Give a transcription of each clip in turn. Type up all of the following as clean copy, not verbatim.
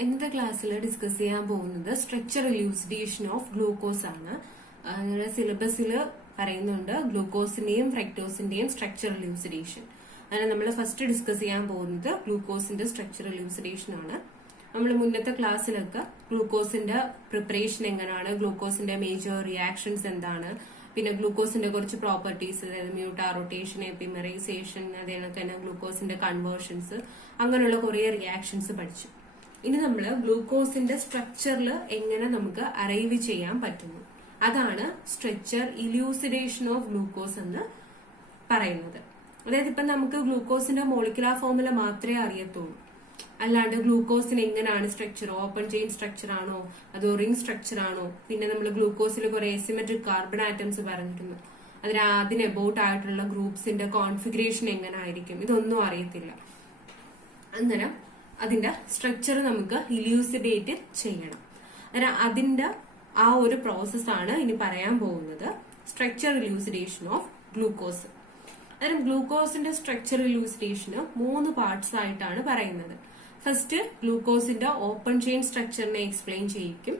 ഇന്നത്തെ ക്ലാസ്സിൽ ഡിസ്കസ് ചെയ്യാൻ പോകുന്നത് സ്ട്രക്ചർ ഇലൂസിഡേഷൻ ഓഫ് ഗ്ലൂക്കോസ് ആണ്. സിലബസിൽ പറയുന്നുണ്ട് ഗ്ലൂക്കോസിന്റെയും ഫ്രക്ടോസിന്റെയും സ്ട്രക്ചർ ഇലൂസിഡേഷൻ. അങ്ങനെ നമ്മൾ ഫസ്റ്റ് ഡിസ്കസ് ചെയ്യാൻ പോകുന്നത് ഗ്ലൂക്കോസിന്റെ സ്ട്രക്ചർ ഇലൂസിഡേഷൻ ആണ്. നമ്മൾ മുന്നത്തെ ക്ലാസ്സിലൊക്കെ ഗ്ലൂക്കോസിന്റെ പ്രിപ്പറേഷൻ എങ്ങനെയാണ്, ഗ്ലൂക്കോസിന്റെ മേജർ റിയാക്ഷൻസ് എന്താണ്, പിന്നെ ഗ്ലൂക്കോസിന്റെ കുറച്ച് പ്രോപ്പർട്ടീസ്, അതായത് മ്യൂട്ടാ റൊട്ടേഷൻ, എപ്പിമെറൈസേഷൻ, അതേപോലെ തന്നെ ഗ്ലൂക്കോസിന്റെ കൺവേർഷൻസ്, അങ്ങനെയുള്ള കുറെ റിയാക്ഷൻസ് പഠിച്ചു. ഇനി നമ്മൾ ഗ്ലൂക്കോസിന്റെ സ്ട്രക്ചറിൽ എങ്ങനെ നമുക്ക് അറൈവ് ചെയ്യാൻ പറ്റുന്നു, അതാണ് സ്ട്രക്ചർ ഇലൂസിഡേഷൻ ഓഫ് ഗ്ലൂക്കോസ് എന്ന് പറയുന്നത്. അതായത് ഇപ്പൊ നമുക്ക് ഗ്ലൂക്കോസിന്റെ മോളിക്കുലാർ ഫോർമുല മാത്രമേ അറിയത്തുള്ളൂ, അല്ലാണ്ട് ഗ്ലൂക്കോസിന് എങ്ങനെയാണ് സ്ട്രക്ചർ, ഓപ്പൺ ചെയിൻ സ്ട്രക്ചർ ആണോ അതോ റിംഗ് സ്ട്രക്ചർ ആണോ, പിന്നെ നമ്മൾ ഗ്ലൂക്കോസിൽ കുറെ എസിമെട്രിക് കാർബൺ ആറ്റംസ് പറഞ്ഞിരുന്നു, അതിന് അബൌട്ട് ആയിട്ടുള്ള ഗ്രൂപ്പ്സിന്റെ കോൺഫിഗറേഷൻ എങ്ങനെ ആയിരിക്കും, ഇതൊന്നും അറിയത്തില്ല. അന്നേരം അതിന്റെ സ്ട്രക്ചർ നമുക്ക് ഇലൂസിഡേറ്റ് ചെയ്യണം. അന്നേരം അതിന്റെ ആ ഒരു പ്രോസസ്സാണ് ഇനി പറയാൻ പോകുന്നത്, സ്ട്രക്ചർ ഇലൂസിഡേഷൻ ഓഫ് ഗ്ലൂക്കോസ്. അന്നേരം ഗ്ലൂക്കോസിന്റെ സ്ട്രക്ചർ ഇലൂസിഡേഷന് 3 പാർട്സ് ആയിട്ടാണ് പറയുന്നത്. ഫസ്റ്റ് ഗ്ലൂക്കോസിന്റെ ഓപ്പൺ ചെയിൻ സ്ട്രക്ചറിനെ എക്സ്പ്ലെയിൻ ചെയ്യിക്കും,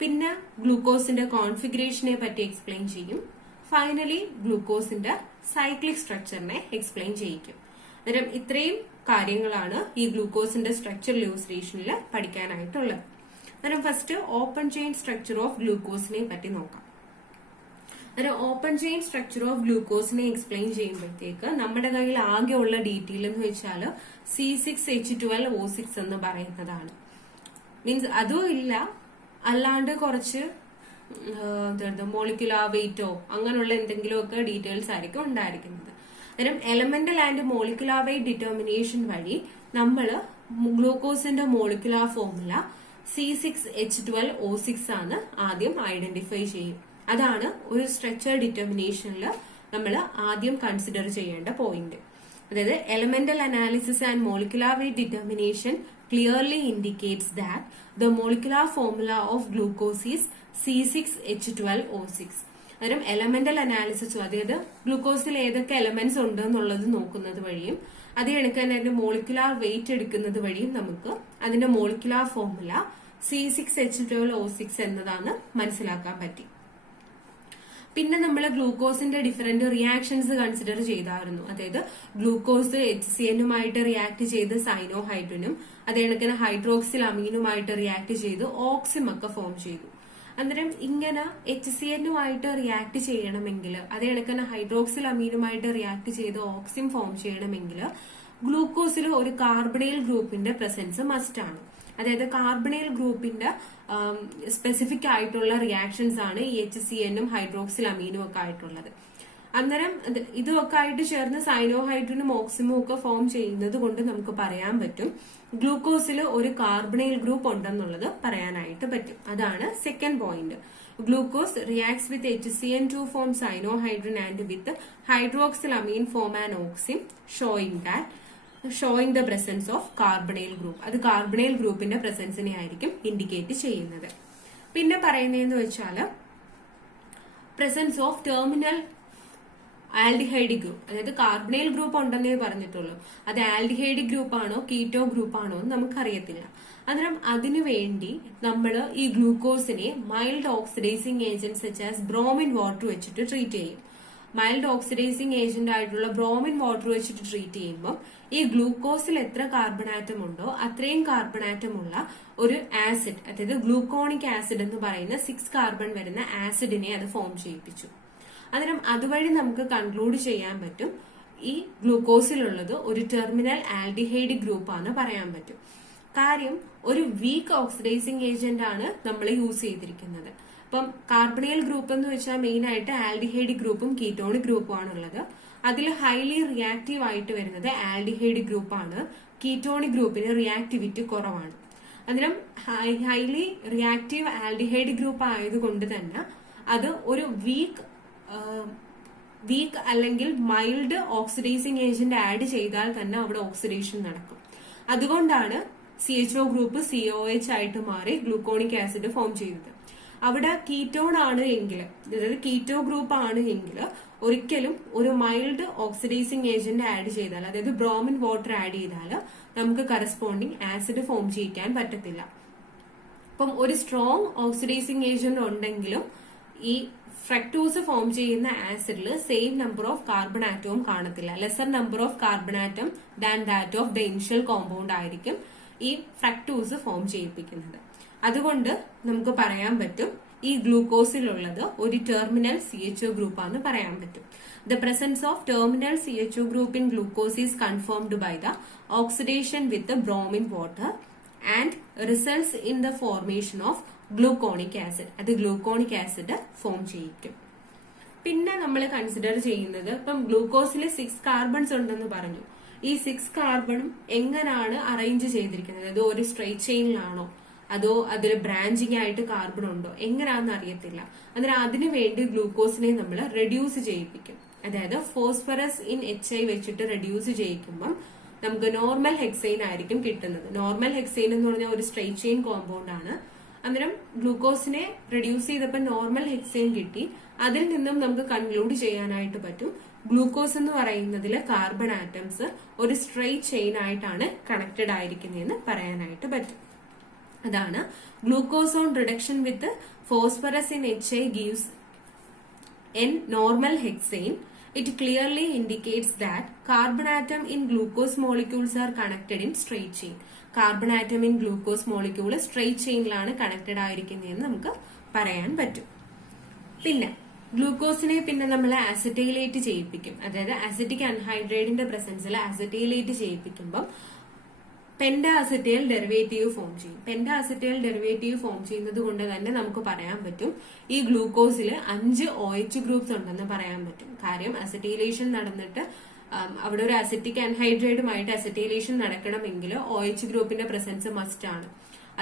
പിന്നെ ഗ്ലൂക്കോസിന്റെ കോൺഫിഗറേഷനെ പറ്റി എക്സ്പ്ലെയിൻ ചെയ്യും, ഫൈനലി ഗ്ലൂക്കോസിന്റെ സൈക്ലിക് സ്ട്രക്ചറിനെ എക്സ്പ്ലെയിൻ ചെയ്യിക്കും. അന്നേരം ഇത്രയും കാര്യങ്ങളാണ് ഈ ഗ്ലൂക്കോസിന്റെ സ്ട്രക്ചർ ഇലൂസിഡേഷനിൽ പഠിക്കാനായിട്ടുള്ളത്. അന്നേരം first open chain structure of ഗ്ലൂക്കോസിനെ പറ്റി നോക്കാം. അന്നേരം ഓപ്പൺ ചെയിൻ സ്ട്രക്ചർ ഓഫ് ഗ്ലൂക്കോസിനെ എക്സ്പ്ലെയിൻ ചെയ്യുമ്പോഴത്തേക്ക് നമ്മുടെ കയ്യിൽ ആകെ ഉള്ള ഡീറ്റെയിൽ എന്ന് വെച്ചാൽ C6H12O6 എന്ന് പറയുന്നതാണ്. മീൻസ് അതും ഇല്ല, അല്ലാണ്ട് കുറച്ച് മോളിക്കുലാർ വെയിറ്റോ അങ്ങനെയുള്ള എന്തെങ്കിലുമൊക്കെ ഡീറ്റെയിൽസ് ആയിരിക്കും ഉണ്ടായിരിക്കുന്നത്. അന്നേരം elemental and molecular weight determination വഴി നമ്മൾ ഗ്ലൂക്കോസിന്റെ മോളിക്കുലാർ ഫോർമുല C6H12O6 ആണ് ആദ്യം ഐഡന്റിഫൈ ചെയ്യും. അതാണ് ഒരു സ്ട്രക്ചർ ഡിറ്റർമിനേഷനിൽ നമ്മൾ ആദ്യം കൺസിഡർ ചെയ്യേണ്ട പോയിന്റ്. അതായത് elemental analysis and molecular weight determination clearly indicates that the molecular formula of glucose is C6H12O6. അന്നേരം എലമെന്റൽ അനാലിസിസും, അതായത് ഗ്ലൂക്കോസിൽ ഏതൊക്കെ എലമെന്റ്സ് ഉണ്ട് എന്നുള്ളത് നോക്കുന്നത് വഴിയും അതേ കണക്ക് തന്നെ അതിന്റെ മോളിക്കുലാർ വെയിറ്റ് എടുക്കുന്നത് വഴിയും നമുക്ക് അതിന്റെ മോളിക്കുലാർ ഫോർമുല C6H12O6 എന്നതാണ് മനസ്സിലാക്കാൻ പറ്റി. പിന്നെ നമ്മൾ ഗ്ലൂക്കോസിന്റെ ഡിഫറെന്റ് റിയാക്ഷൻസ് കൺസിഡർ ചെയ്തായിരുന്നു. അതായത് ഗ്ലൂക്കോസ് HCN-ഉമായിട്ട് റിയാക്ട് ചെയ്ത് സൈനോഹൈഡ്രനും അതേ കണക്കിന് ഹൈഡ്രോക്സിൽ അമീനുമായിട്ട് റിയാക്ട് ചെയ്ത് ഓക്സിം ഒക്കെ ഫോം ചെയ്തു. അന്നേരം ഇങ്ങനെ HCN-ഉമായിട്ട് റിയാക്ട് ചെയ്യണമെങ്കിൽ, അതേ കണക്കിന് ഹൈഡ്രോക്സിൽ അമീനുമായിട്ട് റിയാക്ട് ചെയ്ത് ഓക്സിം ഫോം ചെയ്യണമെങ്കിൽ ഗ്ലൂക്കോസിൽ ഒരു കാർബണൈൽ ഗ്രൂപ്പിന്റെ പ്രസൻസ് മസ്റ്റ് ആണ്. അതായത് കാർബണൈൽ ഗ്രൂപ്പിന്റെ സ്പെസിഫിക് ആയിട്ടുള്ള റിയാക്ഷൻസ് ആണ് ഈ HCN-ഉം ഹൈഡ്രോക്സിൽ അമീനും ഒക്കെ ആയിട്ടുള്ളത്. അന്നേരം ഇതൊക്കെ ആയിട്ട് ചേർന്ന് സൈനോഹൈഡ്രനും ഓക്സിമും ഒക്കെ ഫോം ചെയ്യുന്നത് കൊണ്ട് നമുക്ക് പറയാൻ പറ്റും ഗ്ലൂക്കോസിൽ ഒരു കാർബണൈൽ ഗ്രൂപ്പ് ഉണ്ടെന്നുള്ളത് പറയാനായിട്ട് പറ്റും. അതാണ് second point. Glucose reacts with HCN to form cyanohydrin and with hydroxylamine form an oxim showing the presence of carbonyl group. അത് കാർബണൈൽ ഗ്രൂപ്പിന്റെ പ്രസൻസിനെ ആയിരിക്കും ഇൻഡിക്കേറ്റ് ചെയ്യുന്നത്. പിന്നെ പറയുന്നതെന്ന് വെച്ചാൽ presence of terminal aldehyde group. അതായത് കാർബണൈൽ ഗ്രൂപ്പ് ഉണ്ടെന്നേ പറഞ്ഞിട്ടുള്ളൂ, അത് ആൽഡിഹൈഡ് ഗ്രൂപ്പ് ആണോ കീറ്റോ ഗ്രൂപ്പ് ആണോ എന്ന് നമുക്കറിയത്തില്ല. അന്നേരം അതിനുവേണ്ടി നമ്മൾ ഈ ഗ്ലൂക്കോസിനെ mild oxidising agent such as bromine water വെച്ചിട്ട് ട്രീറ്റ് ചെയ്യും. മൈൽഡ് ഓക്സിഡൈസിങ് ഏജന്റ് ആയിട്ടുള്ള ബ്രോമിൻ വാട്ടർ വെച്ചിട്ട് ട്രീറ്റ് ചെയ്യുമ്പോൾ ഈ ഗ്ലൂക്കോസിൽ എത്ര കാർബൺ ആറ്റം ഉണ്ടോ അത്രയും കാർബൺ ആറ്റം ഉള്ള ഒരു ആസിഡ്, അതായത് ഗ്ലൂക്കോണിക് ആസിഡ് എന്ന് പറയുന്ന 6 കാർബൺ വരുന്ന ആസിഡിനെ അത് ഫോം ചെയ്യിപ്പിച്ചു. അന്നേരം അതുവഴി നമുക്ക് കൺക്ലൂഡ് ചെയ്യാൻ പറ്റും ഈ ഗ്ലൂക്കോസിലുള്ളത് ഒരു ടെർമിനൽ ആൽഡിഹൈഡ് ഗ്രൂപ്പ് ആണ് പറയാൻ പറ്റും. കാര്യം ഒരു വീക്ക് ഓക്സിഡൈസിങ് ഏജന്റ് ആണ് നമ്മൾ യൂസ് ചെയ്തിരിക്കുന്നത്. അപ്പം കാർബണൈൽ ഗ്രൂപ്പ് എന്ന് വെച്ചാൽ മെയിൻ ആയിട്ട് ആൽഡിഹൈഡ് ഗ്രൂപ്പും കീറ്റോണിക് ഗ്രൂപ്പും ആണുള്ളത്. അതിൽ ഹൈലി റിയാക്റ്റീവ് ആയിട്ട് വരുന്നത് ആൽഡിഹൈഡ് ഗ്രൂപ്പ് ആണ്. കീറ്റോണിക് ഗ്രൂപ്പിന് റിയാക്ടിവിറ്റി കുറവാണ്. അന്നേരം ഹൈലി റിയാക്റ്റീവ് ആൽഡിഹൈഡ് ഗ്രൂപ്പ് ആയതുകൊണ്ട് തന്നെ അത് ഒരു വീക്ക് അല്ലെങ്കിൽ മൈൽഡ് ഓക്സിഡൈസിങ് ഏജന്റ് ആഡ് ചെയ്താൽ തന്നെ അവിടെ ഓക്സിഡേഷൻ നടക്കും. അതുകൊണ്ടാണ് CHO ഗ്രൂപ്പ് COH ആയിട്ട് മാറി ഗ്ലൂക്കോണിക് ആസിഡ് ഫോം ചെയ്തത്. അവിടെ കീറ്റോൺ ആണ് എങ്കിൽ, അതായത് കീറ്റോ ഗ്രൂപ്പ് ആണ് എങ്കിൽ ഒരിക്കലും ഒരു മൈൽഡ് ഓക്സിഡൈസിങ് ഏജന്റ് ആഡ് ചെയ്താൽ, അതായത് ബ്രോമിൻ വാട്ടർ ആഡ് ചെയ്താൽ നമുക്ക് കറസ്പോണ്ടിങ് ആസിഡ് ഫോം ചെയ്യിക്കാൻ പറ്റത്തില്ല. അപ്പം ഒരു സ്ട്രോങ് ഓക്സിഡൈസിങ് ഏജന്റ് ഉണ്ടെങ്കിലും ഈ ഫ്രക്ടോസ് ഫോം ചെയ്യുന്ന ആസിഡിൽ സെയിം നമ്പർ ഓഫ് കാർബൺ ആറ്റവും കാണത്തില്ല. Lesser number of carbon atom than that of the initial compound ആയിരിക്കും ഈ ഫ്രക്ടോസ് ഫോം ചെയ്യിപ്പിക്കുന്നത്. അതുകൊണ്ട് നമുക്ക് പറയാൻ പറ്റും ഈ ഗ്ലൂക്കോസിലുള്ളത് ഒരു ടെർമിനൽ CHO ഗ്രൂപ്പാന്ന് പറയാൻ പറ്റും. The presence of terminal CHO group in glucose is confirmed by the oxidation with the bromine water and results in the formation of gluconic acid. അത് ഗ്ലൂക്കോണിക് ആസിഡ് ഫോം ചെയ്യിക്കും. പിന്നെ നമ്മൾ കൺസിഡർ ചെയ്യുന്നത്, ഇപ്പം ഗ്ലൂക്കോസിൽ 6 carbons ഉണ്ടെന്ന് പറഞ്ഞു. ഈ 6 കാർബണും എങ്ങനെയാണ് അറേഞ്ച് ചെയ്തിരിക്കുന്നത്? അത് ഒരു സ്ട്രെയിറ്റ് ചെയിനിലാണോ അതോ അതിൽ ബ്രാഞ്ചിങ് ആയിട്ട് കാർബൺ ഉണ്ടോ എങ്ങനെയാണെന്ന് അറിയത്തില്ല. അതിനാൽ അതിനു വേണ്ടി ഗ്ലൂക്കോസിനെ നമ്മൾ റെഡ്യൂസ് ചെയ്യിപ്പിക്കും. അതായത് ഫോസ്ഫറസ് ഇൻ HI വെച്ചിട്ട് റെഡ്യൂസ് ചെയ്യിക്കുമ്പോൾ നമുക്ക് നോർമൽ ഹെക്സൈൻ ആയിരിക്കും കിട്ടുന്നത്. നോർമൽ ഹെക്സൈൻ എന്ന് പറഞ്ഞാൽ ഒരു സ്ട്രെയിറ്റ് ചെയിൻ കോമ്പൗണ്ട് ആണ്. അന്നേരം ഗ്ലൂക്കോസിനെ റെഡ്യൂസ് ചെയ്തപ്പോൾ നോർമൽ ഹെക്സൈൻ കിട്ടി. അതിൽ നിന്നും നമുക്ക് കൺക്ലൂഡ് ചെയ്യാനായിട്ട് പറ്റും ഗ്ലൂക്കോസ് എന്ന് പറയുന്നതിൽ കാർബൺ ആറ്റംസ് ഒരു സ്ട്രെയിറ്റ് ചെയിൻ ആയിട്ടാണ് കണക്റ്റഡ് ആയിരിക്കുന്നതെന്ന് പറയാനായിട്ട് പറ്റും. അതാണ് glucose on reduction with phosphorus in HI gives N normal hexane. It clearly indicates that carbon atom in glucose molecules are connected in straight chain. Carbon atom in glucose molecule straight ചെയിനിലാണ് connected ആയിരിക്കുന്നതെന്ന് നമുക്ക് പറയാൻ പറ്റും. പിന്നെ ഗ്ലൂക്കോസിനെ പിന്നെ നമ്മൾ അസറ്റൈലേറ്റ് ചെയ്യിപ്പിക്കും. അതായത് അസറ്റിക് അൺഹൈഡ്രേറ്റിന്റെ പ്രസൻസിൽ അസറ്റൈലേറ്റ് ചെയ്യിപ്പിക്കുമ്പോൾ പെന്റാഅസറ്റൈൽ ഡെറിവേറ്റീവ് ഫോം ചെയ്യും. പെന്റാഅസറ്റൈൽ ഡെറിവേറ്റീവ് ഫോം ചെയ്യുന്നത് കൊണ്ട് തന്നെ നമുക്ക് പറയാൻ പറ്റും ഈ ഗ്ലൂക്കോസിൽ 5 OH ഗ്രൂപ്പ്സ് ഉണ്ടെന്ന് പറയാൻ പറ്റും. കാര്യം അസറ്റൈലേഷൻ നടന്നിട്ട് അവിടെ ഒരു അസറ്റിക് അൺഹൈഡ്രേറ്റുമായിട്ട് അസറ്റൈലേഷൻ നടക്കണമെങ്കിൽ OH ഗ്രൂപ്പിന്റെ പ്രസൻസ് മസ്റ്റ് ആണ്.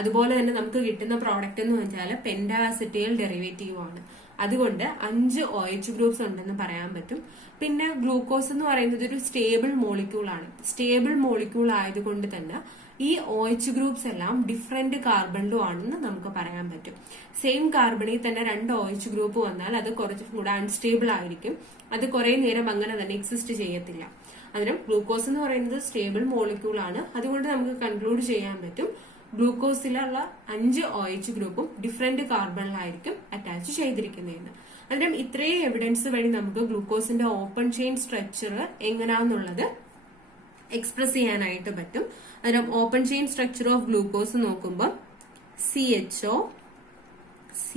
അതുപോലെ തന്നെ നമുക്ക് കിട്ടുന്ന പ്രോഡക്റ്റ് എന്ന് വെച്ചാൽ പെന്റാഅസറ്റൈൽ ഡെറിവേറ്റീവ് ആണ്. അതുകൊണ്ട് 5 OH ഗ്രൂപ്പ്സ് ഉണ്ടെന്ന് പറയാൻ പറ്റും. പിന്നെ ഗ്ലൂക്കോസ് എന്ന് പറയുന്നത് ഒരു സ്റ്റേബിൾ മോളിക്യൂൾ ആണ്. സ്റ്റേബിൾ മോളിക്യൂൾ ആയതുകൊണ്ട് തന്നെ ഈ OH ഗ്രൂപ്പ്സ് എല്ലാം ഡിഫറെന്റ് കാർബണിലും ആണെന്ന് നമുക്ക് പറയാൻ പറ്റും. സെയിം കാർബണിൽ തന്നെ 2 OH ഗ്രൂപ്പ് വന്നാൽ അത് കുറച്ചും കൂടെ അൺസ്റ്റേബിൾ ആയിരിക്കും. അത് കുറെ നേരം അങ്ങനെ തന്നെ എക്സിസ്റ്റ് ചെയ്യത്തില്ല. അതിനും ഗ്ലൂക്കോസ് എന്ന് പറയുന്നത് സ്റ്റേബിൾ മോളിക്യൂൾ ആണ്. അതുകൊണ്ട് നമുക്ക് കൺക്ലൂഡ് ചെയ്യാൻ പറ്റും ഗ്ലൂക്കോസിലുള്ള 5 OH ഗ്രൂപ്പും ഡിഫറെന്റ് കാർബണിലായിരിക്കും അറ്റാച്ച് ചെയ്തിരിക്കുന്നതെന്ന്. അതിനും ഇത്രയും എവിഡൻസ് വഴി നമുക്ക് ഗ്ലൂക്കോസിന്റെ ഓപ്പൺ ചെയിൻ സ്ട്രക്ചർ എങ്ങനെയാന്നുള്ളത് എക്സ്പ്രസ് ചെയ്യാനായിട്ട് പറ്റും. അതിനും open chain structure of glucose നോക്കുമ്പോൾ CHO, C,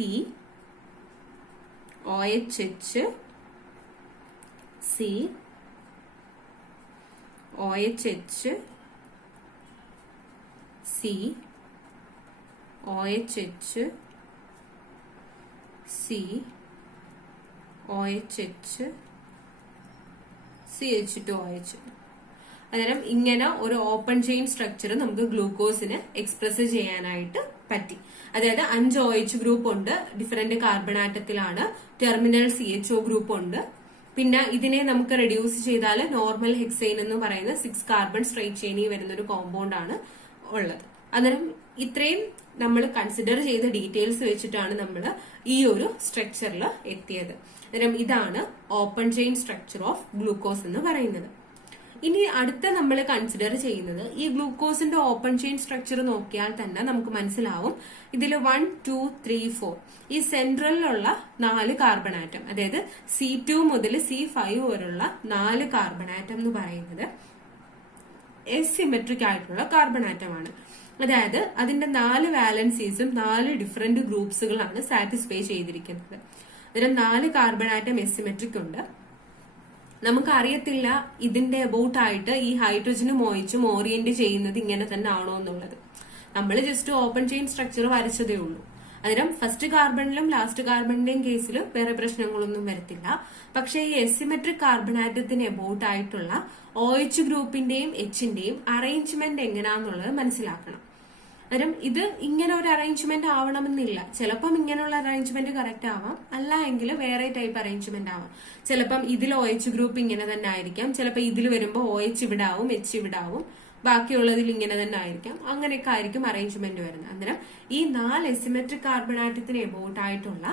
OHH, C, OHH, C, OHH, C, OHH, CH2OH. അന്നേരം ഇങ്ങനെ ഒരു ഓപ്പൺ ചെയിൻ സ്ട്രക്ചർ നമുക്ക് ഗ്ലൂക്കോസിന് എക്സ്പ്രസ് ചെയ്യാനായിട്ട് പറ്റി. അതായത് 5 OH ഗ്രൂപ്പ് ഉണ്ട്, ഡിഫറെന്റ് കാർബൺ ആറ്റത്തിലാണ്, ടെർമിനൽ CHO ഗ്രൂപ്പ് ഉണ്ട്. പിന്നെ ഇതിനെ നമുക്ക് റെഡ്യൂസ് ചെയ്താൽ നോർമൽ ഹെക്സൈൻ എന്ന് പറയുന്ന 6 കാർബൺ സ്ട്രെയിറ്റ് ചെയിനിൽ വരുന്ന ഒരു കോമ്പൗണ്ട് ആണ് ഉള്ളത്. അന്നേരം ഇത്രയും നമ്മൾ കൺസിഡർ ചെയ്ത ഡീറ്റെയിൽസ് വെച്ചിട്ടാണ് നമ്മൾ ഈ ഒരു സ്ട്രക്ചറിൽ എത്തിയത്. അന്നേരം ഇതാണ് open chain structure of glucose എന്ന് പറയുന്നത്. ഇനി അടുത്ത നമ്മൾ കൺസിഡർ ചെയ്യുന്നത് ഈ ഗ്ലൂക്കോസിന്റെ ഓപ്പൺ ചെയിൻ സ്ട്രക്ചർ നോക്കിയാൽ തന്നെ നമുക്ക് മനസ്സിലാവും ഇതിൽ 1, 2, 3, 4 ഈ സെൻട്രലിലുള്ള 4 കാർബൺ ആറ്റം, അതായത് C2 മുതൽ C5 വരെയുള്ള 4 കാർബൺ ആറ്റം എന്ന് പറയുന്നത് എസിമെട്രിക് ആയിട്ടുള്ള കാർബൺ ആറ്റമാണ്. അതായത് അതിന്റെ 4 വാലൻസീസും 4 ഡിഫറെന്റ് ഗ്രൂപ്പ്സുകളാണ് സാറ്റിസ്ഫൈ ചെയ്തിരിക്കുന്നത്. അതിന് 4 കാർബൺ ആറ്റം എസിമെട്രിക് ഉണ്ട്. നമുക്കറിയത്തില്ല ഇതിന്റെ അബൌട്ട് ആയിട്ട് ഈ ഹൈഡ്രജനും OHും ഓറിയന്റ് ചെയ്യുന്നത് ഇങ്ങനെ തന്നെ ആണോ എന്നുള്ളത്. നമ്മൾ ജസ്റ്റ് ഓപ്പൺ ചെയിൻ സ്ട്രക്ചർ വരച്ചതേ ഉള്ളൂ. അതിനും ഫസ്റ്റ് കാർബണിലും ലാസ്റ്റ് കാർബണിന്റെയും കേസിൽ വേറെ പ്രശ്നങ്ങളൊന്നും വരത്തില്ല. പക്ഷെ ഈ എസിമെട്രിക് കാർബൺ ആറ്റത്തിന് അബൌട്ട് ആയിട്ടുള്ള OH ഗ്രൂപ്പിന്റെയും Hന്റെയും അറേഞ്ച്മെന്റ് എങ്ങനെയാന്നുള്ളത് മനസ്സിലാക്കണം. അന്നേരം ഇത് ഇങ്ങനെ ഒരു അറേഞ്ച്മെന്റ് ആവണമെന്നില്ല. ചിലപ്പം ഇങ്ങനെയുള്ള അറേഞ്ച്മെന്റ് കറക്റ്റ് ആവാം, അല്ല എങ്കിൽ വേറെ ടൈപ്പ് അറേഞ്ച്മെന്റ് ആവാം. ചിലപ്പം ഇതിൽ OH ഗ്രൂപ്പ് ഇങ്ങനെ തന്നെ ആയിരിക്കാം, ചിലപ്പോൾ ഇതിൽ വരുമ്പോൾ OH ഇവിടെ ആവും, H ഇവിടെ ആവും, ബാക്കിയുള്ളതിൽ ഇങ്ങനെ തന്നെ ആയിരിക്കാം. അങ്ങനെയൊക്കെ ആയിരിക്കും അറേഞ്ച്മെന്റ് വരുന്നത്. അന്നേരം ഈ 4 എസിമെട്രിക് കാർബൺ ആറ്റത്തിന് എബൌട്ട് ആയിട്ടുള്ള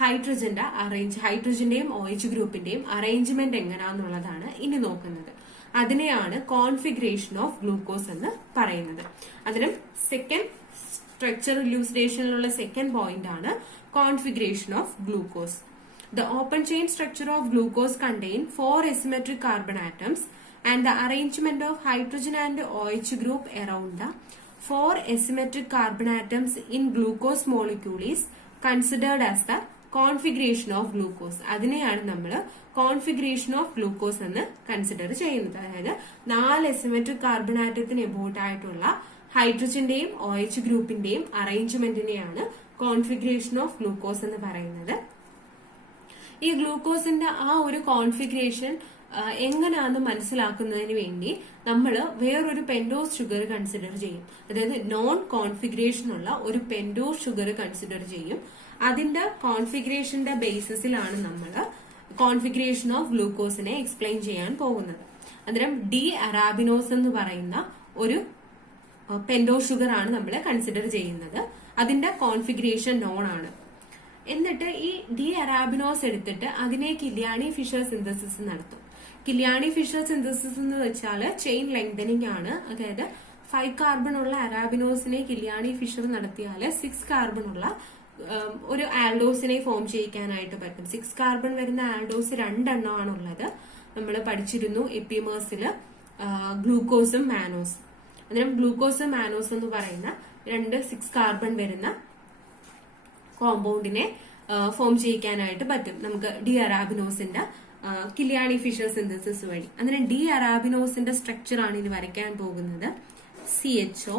ഹൈഡ്രജന്റെയും OH ഗ്രൂപ്പിന്റെയും അറേഞ്ച്മെന്റ് എങ്ങനെയാന്നുള്ളതാണ് ഇനി നോക്കുന്നത്. അതിനെയാണ് കോൺഫിഗറേഷൻ ഓഫ് ഗ്ലൂക്കോസ് എന്ന് പറയുന്നത്. അതിനും സെക്കൻഡ് സ്ട്രക്ചർ ഇലൂസിഡേഷനിലുള്ള സെക്കൻഡ് പോയിന്റ് ആണ് configuration of glucose. The open chain structure of glucose contain 4 asymmetric carbon atoms and the arrangement of hydrogen and OH group around the 4 asymmetric carbon atoms in glucose molecule is considered as the configuration of glucose. അതിനെയാണ് നമ്മൾ configuration of glucose എന്ന് consider ചെയ്യുന്നത്. അതായത് 4 asymmetric carbon ആറ്റത്തിന് about ആയിട്ടുള്ള ഹൈഡ്രജന്റെയും OH ഗ്രൂപ്പിന്റെയും അറേഞ്ച്മെന്റിനെയാണ് configuration of glucose എന്ന് പറയുന്നത്. ഈ ഗ്ലൂക്കോസിന്റെ ആ ഒരു കോൺഫിഗറേഷൻ എങ്ങനെയാണെന്ന് മനസ്സിലാക്കുന്നതിന് വേണ്ടി നമ്മൾ വേറൊരു പെൻഡോസ് ഷുഗർ കൺസിഡർ ചെയ്യും. അതായത് നോൺ കോൺഫിഗറേഷൻ ഉള്ള ഒരു പെൻഡോസ് ഷുഗർ കൺസിഡർ ചെയ്യും. അതിന്റെ കോൺഫിഗറേഷന്റെ ബേസിസിലാണ് നമ്മൾ കോൺഫിഗറേഷൻ ഓഫ് ഗ്ലൂക്കോസിനെ എക്സ്പ്ലെയിൻ ചെയ്യാൻ പോകുന്നത്. അന്നേരം ഡി അറാബിനോസ് എന്ന് പറയുന്ന ഒരു പെൻഡോസ് ഷുഗർ ആണ് നമ്മൾ കൺസിഡർ ചെയ്യുന്നത്. അതിന്റെ കോൺഫിഗറേഷൻ നോൺ ആണ്. എന്നിട്ട് ഈ ഡി അറാബിനോസ് എടുത്തിട്ട് അതിനെ കില്യാണി ഫിഷർ സിന്തസിസ് നടത്തും. കില്യാണി ഫിഷർ സിന്തസിസ് എന്ന് വെച്ചാൽ ചെയിൻ ലെങ്തനിങ് ആണ്. അതായത് 5 കാർബൺ ഉള്ള അറാബിനോസിനെ കില്യാണി ഫിഷർ നടത്തിയാൽ 6 കാർബൺ ഉള്ള ഒരു ആൽഡോസിനെ ഫോം ചെയ്യിക്കാനായിട്ട് പറ്റും. 6 കാർബൺ വരുന്ന ആൽഡോസ് 2 എണ്ണമാണുള്ളത്. നമ്മൾ പഠിച്ചിരുന്നു എപ്പിമേഴ്സില് ഗ്ലൂക്കോസും മാനോസും. അന്നേരം ഗ്ലൂക്കോസും മാനോസ് എന്ന് പറയുന്ന 2 6 കാർബൺ വരുന്ന കോമ്പൗണ്ടിനെ ഫോം ചെയ്യിക്കാനായിട്ട് പറ്റും നമുക്ക് ഡി അറാബിനോസിന്റെ കില്യാണി ഫിഷർ സിന്തസിസ് വഴി. അങ്ങനെ ഡി അറാബിനോസിന്റെ സ്ട്രക്ചർ ആണ് ഇനി വരയ്ക്കാൻ പോകുന്നത്. CHO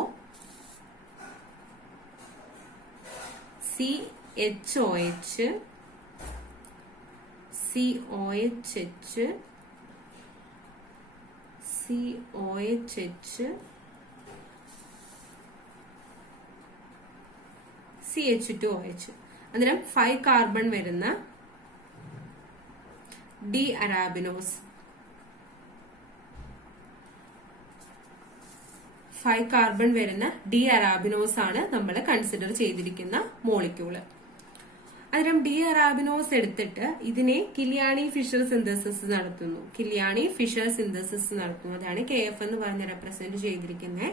CHOH COHH COHH CH2OH. അന്നേരം 5 കാർബൺ വരുന്ന ഡി അറാബിനോസ് 5 കാർബൺ വരുന്ന ഡി അറാബിനോസ് ആണ് നമ്മൾ കൺസിഡർ ചെയ്തിരിക്കുന്ന മോളിക്യൂള്. അന്നേരം ഡി അറാബിനോസ് എടുത്തിട്ട് ഇതിനെ കില്യാണി ഫിഷർ സിന്തസിസ് നടത്തുന്നു. അതാണ് KF എന്ന് പറഞ്ഞ് റെപ്രസെന്റ് ചെയ്തിരിക്കുന്നത്.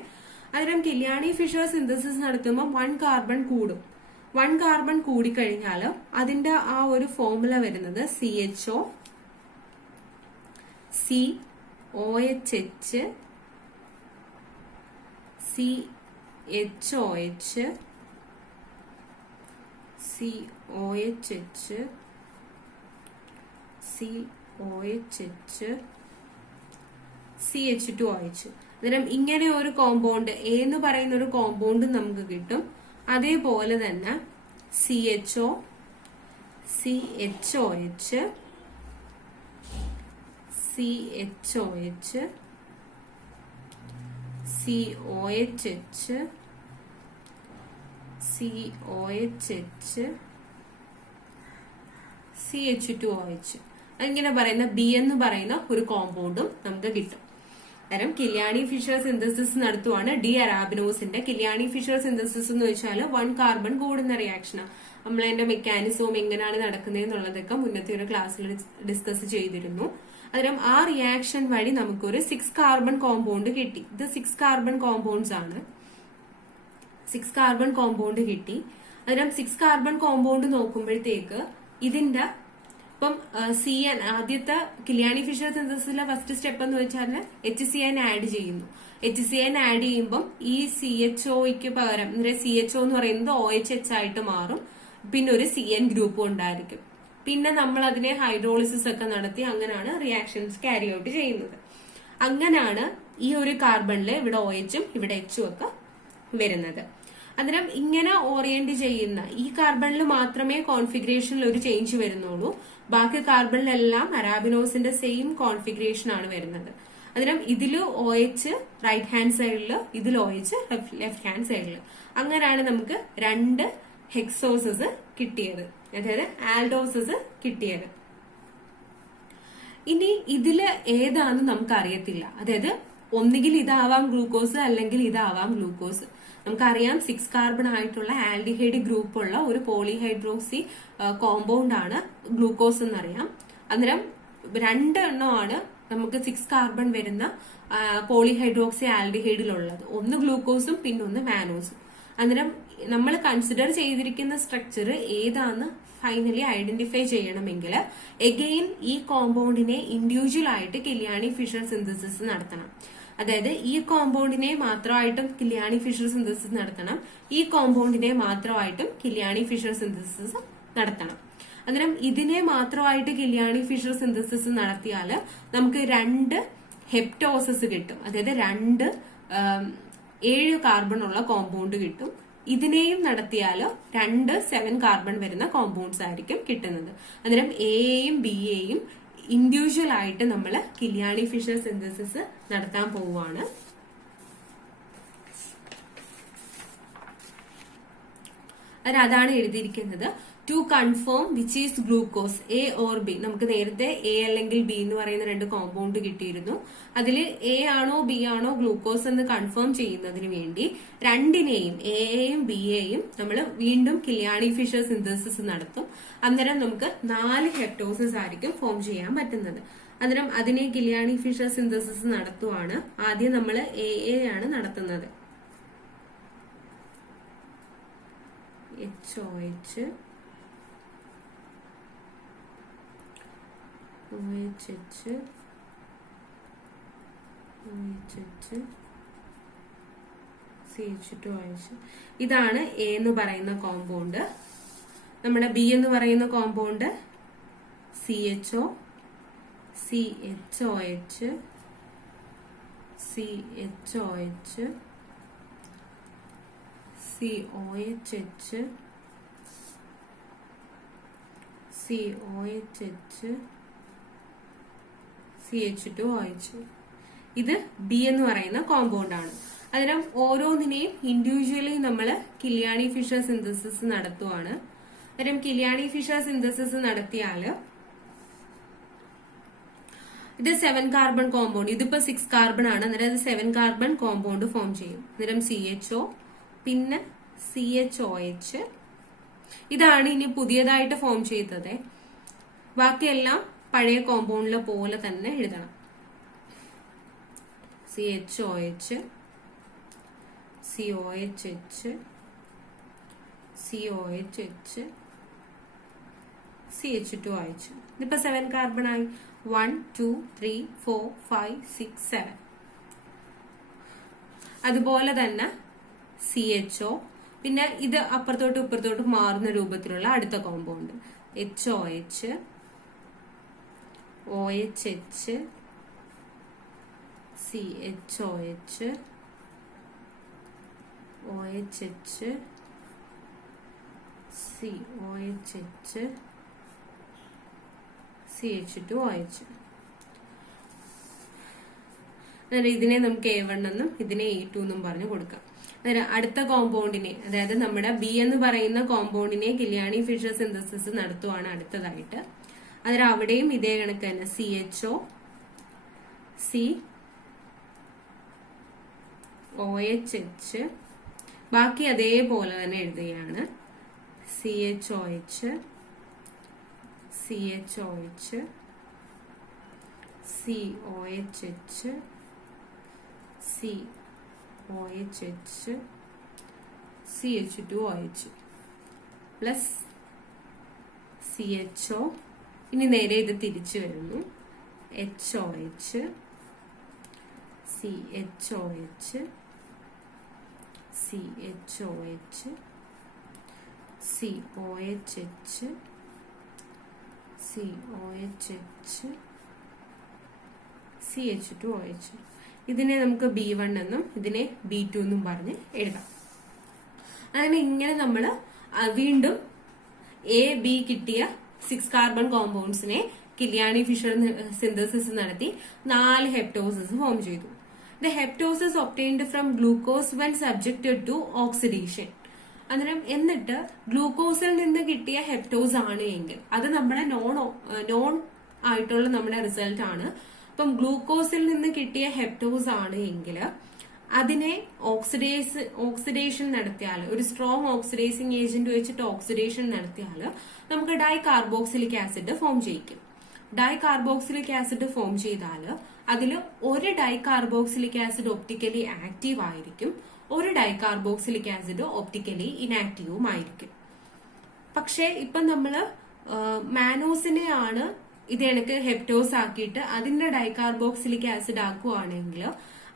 അന്നേരം കില്യാണി ഫിഷർ സിന്തസിസ് നടത്തുമ്പോൾ 1 കാർബൺ കൂടും. 1 കാർബൺ കൂടിക്കഴിഞ്ഞാൽ അതിന്റെ ആ ഒരു ഫോർമുല വരുന്നത് CHO COHH CHOH COHH COHH CH2OH. അന്നേരം ഇങ്ങനെ ഒരു കോമ്പൗണ്ട് എ എന്ന് പറയുന്ന ഒരു കോമ്പൗണ്ട് നമുക്ക് കിട്ടും. അതേപോലെ തന്നെ CHO CHOH CHOH COHH COHH CH2OH. അങ്ങനെ പറയുന്ന ബി എന്ന് പറയുന്ന ഒരു കോമ്പൗണ്ടും നമുക്ക് കിട്ടും. അന്നേരം കില്യാണി ഫിഷർ സിന്തസിസ് നടത്തുവാണ് ഡി അറാബിനോസിന്റെ. കില്യാണി ഫിഷർ സിന്തസിസ് എന്ന് വെച്ചാൽ 1 കാർബൺ കൂടുന്ന റിയാക്ഷനാണ്. നമ്മൾ അതിന്റെ മെക്കാനിസവും എങ്ങനെയാണ് നടക്കുന്നത് എന്നുള്ളതൊക്കെ മുന്നത്തെ ഒരു ക്ലാസ്സിൽ ഡിസ്കസ് ചെയ്തിരുന്നു. അന്നേരം ആ റിയാക്ഷൻ വഴി നമുക്കൊരു 6 കാർബൺ കോമ്പൗണ്ട് കിട്ടി. ഇത് 6 കാർബൺ കോമ്പൗണ്ട്സ് ആണ്. 6 കാർബൺ കോമ്പൗണ്ട് കിട്ടി. അന്നേരം 6 കാർബൺ കോമ്പൗണ്ട് നോക്കുമ്പോഴത്തേക്ക് ഇതിന്റെ ഇപ്പം CN ആദ്യത്തെ കില്യാണി ഫിഷർ സിന്തസിസിലെ ഫസ്റ്റ് സ്റ്റെപ്പ് എന്ന് വെച്ചാൽ HCN ആഡ് ചെയ്യുന്നു. HCN ആഡ് ചെയ്യുമ്പം ഈ CHOയ്ക്ക് പകരം CHO എന്ന് പറയുന്നത് OHH ആയിട്ട് മാറും. പിന്നെ ഒരു CN ഗ്രൂപ്പും ഉണ്ടായിരിക്കും. പിന്നെ നമ്മൾ അതിനെ ഹൈഡ്രോളിസിസ് ഒക്കെ നടത്തി അങ്ങനെയാണ് റിയാക്ഷൻസ് ക്യാരി ഔട്ട് ചെയ്യുന്നത്. അങ്ങനെയാണ് ഈ ഒരു കാർബണില് ഇവിടെ OHും ഇവിടെ Hും ഒക്കെ വരുന്നത്. അന്നേരം ഇങ്ങനെ ഓറിയന്റ് ചെയ്യുന്ന ഈ കാർബണിൽ മാത്രമേ കോൺഫിഗറേഷനിൽ ഒരു ചേഞ്ച് വരുന്നുള്ളൂ. ബാക്കി കാർബണിലെല്ലാം അറാബിനോസിന്റെ സെയിം കോൺഫിഗറേഷൻ ആണ് വരുന്നത്. അന്നേരം ഇതില് OH റൈറ്റ് ഹാൻഡ് സൈഡില്, ഇതിൽ OH ലെഫ്റ്റ് ഹാൻഡ് സൈഡില്. അങ്ങനെയാണ് നമുക്ക് 2 ഹെക്സോസസ് കിട്ടിയത്, അതായത് ആൽഡോസസ് കിട്ടിയത്. ഇനി ഇതില് ഏതാന്ന് നമുക്ക് അറിയത്തില്ല. അതായത് ഒന്നുകിൽ ഇതാവാം ഗ്ലൂക്കോസ് അല്ലെങ്കിൽ ഇതാവാം ഗ്ലൂക്കോസ്. നമുക്കറിയാം 6 കാർബൺ ആയിട്ടുള്ള ആൽഡിഹൈഡ് ഗ്രൂപ്പ് ഉള്ള ഒരു പോളിഹൈഡ്രോക്സി കോമ്പൗണ്ട് ആണ് ഗ്ലൂക്കോസ് എന്നറിയാം. അന്നേരം 2 എണ്ണമാണ് നമുക്ക് 6 കാർബൺ വരുന്ന പോളിഹൈഡ്രോക്സി ആൽഡിഹൈഡിലുള്ളത്. ഒന്ന് ഗ്ലൂക്കോസും പിന്നെ ഒന്ന് മാനോസും. അന്നേരം നമ്മൾ കൺസിഡർ ചെയ്തിരിക്കുന്ന സ്ട്രക്ചർ ഏതാന്ന് ഫൈനലി ഐഡന്റിഫൈ ചെയ്യണമെങ്കിൽ എഗെയിൻ ഈ കോമ്പൗണ്ടിനെ ഇൻഡിവിജ്വൽ ആയിട്ട് കിലിയാനി ഫിഷർ സിന്തസിസ് നടത്തണം. അതായത് ഈ കോമ്പൗണ്ടിനെ മാത്രമായിട്ടും കിലിയാനി ഫിഷർ സിന്തസിസ് നടത്തണം, ഈ കോമ്പൗണ്ടിനെ മാത്രമായിട്ടും കിലിയാനി ഫിഷർ സിന്തസിസ് നടത്തണം. അന്നേരം ഇതിനെ മാത്രമായിട്ട് കിലിയാനി ഫിഷർ സിന്തസിസ് നടത്തിയാൽ നമുക്ക് 2 ഹെപ്റ്റോസിസ് കിട്ടും. അതായത് 2 7 കാർബൺ ഉള്ള കോമ്പൗണ്ട് കിട്ടും. ഇതിനെയും നടത്തിയാൽ 2 7 കാർബൺ വരുന്ന കോമ്പൗണ്ട്സ് ആയിരിക്കും കിട്ടുന്നത്. അന്നേരം എയും ബിയെയും ഇൻഡിവിജ്വൽ ആയിട്ട് നമ്മൾ കിലിയാനി ഫിഷർ സിന്തസിസ് നടത്താൻ പോവുകയാണ്. അതാണ് എഴുതിയിരിക്കുന്നത്. To confirm which is glucose A or B. നമുക്ക് നേരത്തെ എ അല്ലെങ്കിൽ ബി എന്ന് പറയുന്ന 2 കോമ്പൗണ്ട് കിട്ടിയിരുന്നു. അതിൽ എ ആണോ ബി ആണോ ഗ്ലൂക്കോസ് എന്ന് കൺഫേം ചെയ്യുന്നതിന് വേണ്ടി 2നെയും എയെയും ബിയെയും നമ്മൾ വീണ്ടും കിലിയാനി ഫിഷർ സിന്തസിസ് നടത്തും. അന്നേരം നമുക്ക് 4 ഹെപ്റ്റോസിസ് ആയിരിക്കും ഫോം ചെയ്യാൻ പറ്റുന്നത്. അന്നേരം അതിനെ കിലിയാനി ഫിഷർ സിന്തസിസ് നടത്തുവാണ്. ആദ്യം നമ്മൾ എ ആണ് നടത്തുന്നത്. HOH OHH CH2OH. ഇതാണ് എ എന്ന് പറയുന്ന കോമ്പൗണ്ട്. നമ്മുടെ ബി എന്ന് പറയുന്ന compound CHO CHOH CHOH COHH COHH CH2OH. ഇത് ബി എന്ന് പറയുന്ന കോമ്പൗണ്ട് ആണ്. അതിനും ഓരോന്നിനെയും ഇൻഡിവിജ്വലി നമ്മൾ കിലിയാനി ഫിഷർ സിന്തസിസ് നടത്തുവാണ്. അന്നേരം കിലിയാനി ഫിഷർ സിന്തസിസ് നടത്തിയാൽ ഇത് 7 കാർബൺ കോമ്പൗണ്ട്, ഇതിപ്പോ 6 കാർബൺ ആണ്. അന്നേരം അത് 7 കാർബൺ കോമ്പൗണ്ട് ഫോം ചെയ്യും. അന്നേരം CHO പിന്നെ CHOH. ഇതാണ് ഇനി പുതിയതായിട്ട് ഫോം ചെയ്തത്. ബാക്കിയെല്ലാം പഴയ കോമ്പൗണ്ടിലെ പോലെ തന്നെ എഴുതണം. CHOH COHH COHH CH2OH. ഇതിപ്പോ 7 കാർബൺ ആയി. 1 2 3 4 5 6 7. അതുപോലെ തന്നെ CHO. പിന്നെ ഇത് അപ്പുറത്തോട്ട് ഇപ്പുറത്തോട്ട് മാറുന്ന രൂപത്തിലുള്ള അടുത്ത compound HOH OHH CHOH OHH COHH CH2OH. ഇതിനെ നമുക്ക് A1 എന്നും ഇതിനെ A2 എന്നും പറഞ്ഞു കൊടുക്കാം. അടുത്ത കോമ്പൗണ്ടിനെ, അതായത് നമ്മുടെ ബി എന്ന് പറയുന്ന കോമ്പൗണ്ടിനെ കിലിയാനി ഫിഷർ സിന്തസിസ് നടത്തുവാണ് അടുത്തതായിട്ട്. അന്നേരം അവിടെയും ഇതേ കണക്ക് തന്നെ CHO COHH. ബാക്കി അതേപോലെ തന്നെ എഴുതുകയാണ്. CHOH CHOH COHH COHH CH2OH plus CHO. ഇനി നേരെ ഇത് തിരിച്ചു വരുന്നു. HOH CHOH CHOH COHH COHH CH2OH. ഇതിനെ നമുക്ക് B1 എന്നും ഇതിനെ B2 എന്നും പറഞ്ഞ് എഴുതാം. അങ്ങനെ ഇങ്ങനെ നമ്മൾ വീണ്ടും A B കിട്ടിയ 6 കാർബൺ കോമ്പൗണ്ട്സിനെ കിലിയാനി ഫിഷർ സിന്തസിസ് നടത്തി 4 ഹെപ്റ്റോസിസ് ഫോം ചെയ്തു. The heptosis obtained from glucose when subjected to oxidation. അന്നേരം എന്നിട്ട് ഗ്ലൂക്കോസിൽ നിന്ന് കിട്ടിയ ഹെപ്റ്റോസ് ആണ് എങ്കിൽ അത് നമ്മുടെ നോൺ ആയിട്ടുള്ള നമ്മുടെ റിസൾട്ട് ആണ്. ഇപ്പം ഗ്ലൂക്കോസിൽ നിന്ന് കിട്ടിയ ഹെപ്റ്റോസ് ആണ് എങ്കിൽ അതിനെ ഓക്സിഡേഷൻ നടത്തിയാൽ, ഒരു സ്ട്രോങ് ഓക്സിഡൈസിങ് ഏജന്റ് വെച്ചിട്ട് ഓക്സിഡേഷൻ നടത്തിയാൽ നമുക്ക് ഡൈകാർബോക്സിലിക് ആസിഡ് ഫോം ചെയ്യിക്കും. ഡൈകാർബോക്സിലിക് ആസിഡ് ഫോം ചെയ്താൽ അതിൽ ഒരു ഡൈകാർബോക്സിലിക് ആസിഡ് ഒപ്റ്റിക്കലി ആക്റ്റീവ് ആയിരിക്കും, ഒരു ഡൈകാർബോക്സിലിക് ആസിഡ് ഒപ്റ്റിക്കലി ഇനാക്റ്റീവും ആയിരിക്കും. പക്ഷെ ഇപ്പൊ നമ്മള് മാനോസിനെയാണ് ഇത് എനിക്ക് ഹെപ്റ്റോസ് ആക്കിയിട്ട് അതിന്റെ ഡൈകാർബോക്സിലിക് ആസിഡ് ആക്കുവാണെങ്കിൽ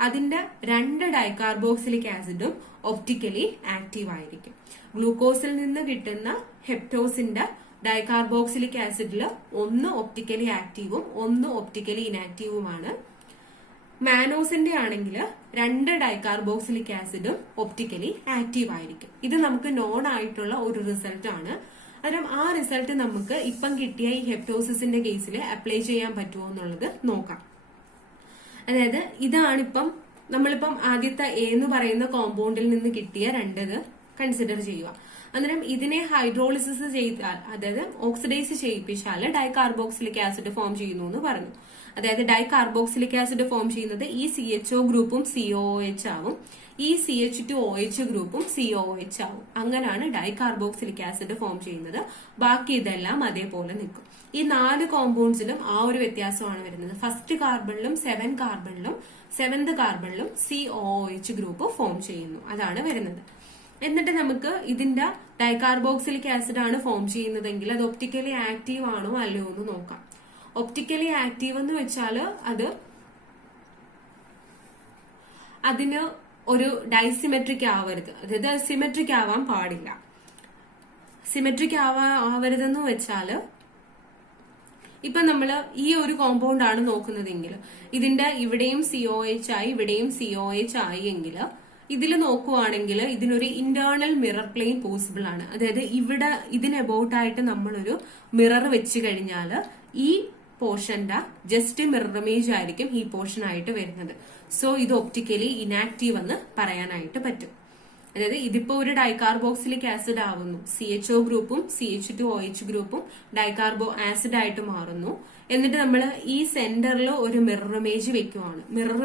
അതിന്റെ 2 ഡൈകാർബോക്സിലിക് ആസിഡും ഒപ്റ്റിക്കലി ആക്റ്റീവ് ആയിരിക്കും. ഗ്ലൂക്കോസിൽ നിന്ന് കിട്ടുന്ന ഹെപ്റ്റോസിന്റെ ഡൈകാർബോക്സിലിക് ആസിഡിൽ ഒന്ന് ഒപ്റ്റിക്കലി ആക്റ്റീവും ഒന്ന് ഒപ്റ്റിക്കലി ഇനാക്റ്റീവുമാണ്. മാനോസിന്റെ ആണെങ്കിൽ 2 ഡൈകാർബോക്സിലിക് ആസിഡും ഒപ്റ്റിക്കലി ആക്റ്റീവ് ആയിരിക്കും. ഇത് നമുക്ക് നോൺ ആയിട്ടുള്ള ഒരു റിസൾട്ട് ആണ്. അന്നേരം ആ റിസൾട്ട് നമുക്ക് ഇപ്പം കിട്ടിയ ഈ ഹെപ്റ്റോസിന്റെ കേസിൽ അപ്ലൈ ചെയ്യാൻ പറ്റുമോ എന്നുള്ളത് നോക്കാം. അതായത് ഇതാണിപ്പം നമ്മളിപ്പം ആദ്യത്തെ എ എന്ന് പറയുന്ന കോമ്പൗണ്ടിൽ നിന്ന് കിട്ടിയ 2 കൺസിഡർ ചെയ്യുക. അന്നേരം ഇതിനെ ഹൈഡ്രോളിസിസ് ചെയ്താൽ, അതായത് ഓക്സിഡൈസ് ചെയ്യിപ്പിച്ചാൽ ഡൈകാർബോക്സിലിക് ആസിഡ് ഫോം ചെയ്യുന്നു എന്ന് പറഞ്ഞു. അതായത് ഡൈകാർബോക്സിലിക് ആസിഡ് ഫോം ചെയ്യുന്നത് ഈ CHO ഗ്രൂപ്പും COOH ആവും, ഈ CH2OH ഗ്രൂപ്പും COOH ആവും. അങ്ങനെയാണ് ഡൈകാർബോക്സിലിക് ആസിഡ് ഫോം ചെയ്യുന്നത്. ബാക്കി ഇതെല്ലാം അതേപോലെ നിൽക്കും. ഈ 4 കോമ്പൗണ്ട്സിലും ആ ഒരു വ്യത്യാസമാണ് വരുന്നത്. ഫസ്റ്റ് കാർബണിലും 7 കാർബണിലും 7th കാർബണിലും COOH ഗ്രൂപ്പ് ഫോം ചെയ്യുന്നു. അതാണ് വരുന്നത്. എന്നിട്ട് നമുക്ക് ഇതിന്റെ ഡൈകാർബോക്സിലിക് ആസിഡ് ആണ് ഫോം ചെയ്യുന്നതെങ്കിൽ അത് ഒപ്റ്റിക്കലി ആക്റ്റീവ് ആണോ അല്ലയോ എന്ന് നോക്കാം. ഒപ്റ്റിക്കലി ആക്റ്റീവ് എന്ന് വെച്ചാല് അതിന് ഒരു ഡൈസിമെട്രിക് ആവരുത്, അതായത് സിമെട്രിക് ആവാൻ പാടില്ല. സിമെട്രിക് ആവരുതെന്ന് വെച്ചാല് ഇപ്പൊ നമ്മള് ഈ ഒരു കോമ്പൗണ്ട് ആണ് നോക്കുന്നതെങ്കിൽ ഇതിന്റെ ഇവിടെയും COH ആയി ഇവിടെയും COH ആയി എങ്കിൽ ഇതിൽ നോക്കുവാണെങ്കിൽ ഇതിനൊരു ഇന്റേണൽ മിറർ പ്ലെയിൻ പോസിബിൾ ആണ്. അതായത് ഇവിടെ ഇതിന് അബൌട്ട് ആയിട്ട് നമ്മളൊരു മിറർ വെച്ച് കഴിഞ്ഞാൽ ഈ പോർഷന്റെ ജസ്റ്റ് മിറർ ഇമേജ് ആയിരിക്കും ഈ പോർഷൻ ആയിട്ട് വരുന്നത്. സോ ഇത് ഒപ്റ്റിക്കലി ഇനാക്റ്റീവ് എന്ന് പറയാനായിട്ട് പറ്റും. അതായത് ഇതിപ്പോ ഒരു ഡൈകാർബോക്സിലിക് ആസിഡ് ആവുന്നു, CHO ഗ്രൂപ്പും CH2OH ഗ്രൂപ്പും ഡൈകാർബോ ആസിഡ് ആയിട്ട് മാറുന്നു. എന്നിട്ട് നമ്മൾ ഈ സെന്ററിൽ ഒരു മിറർ ഇമേജ്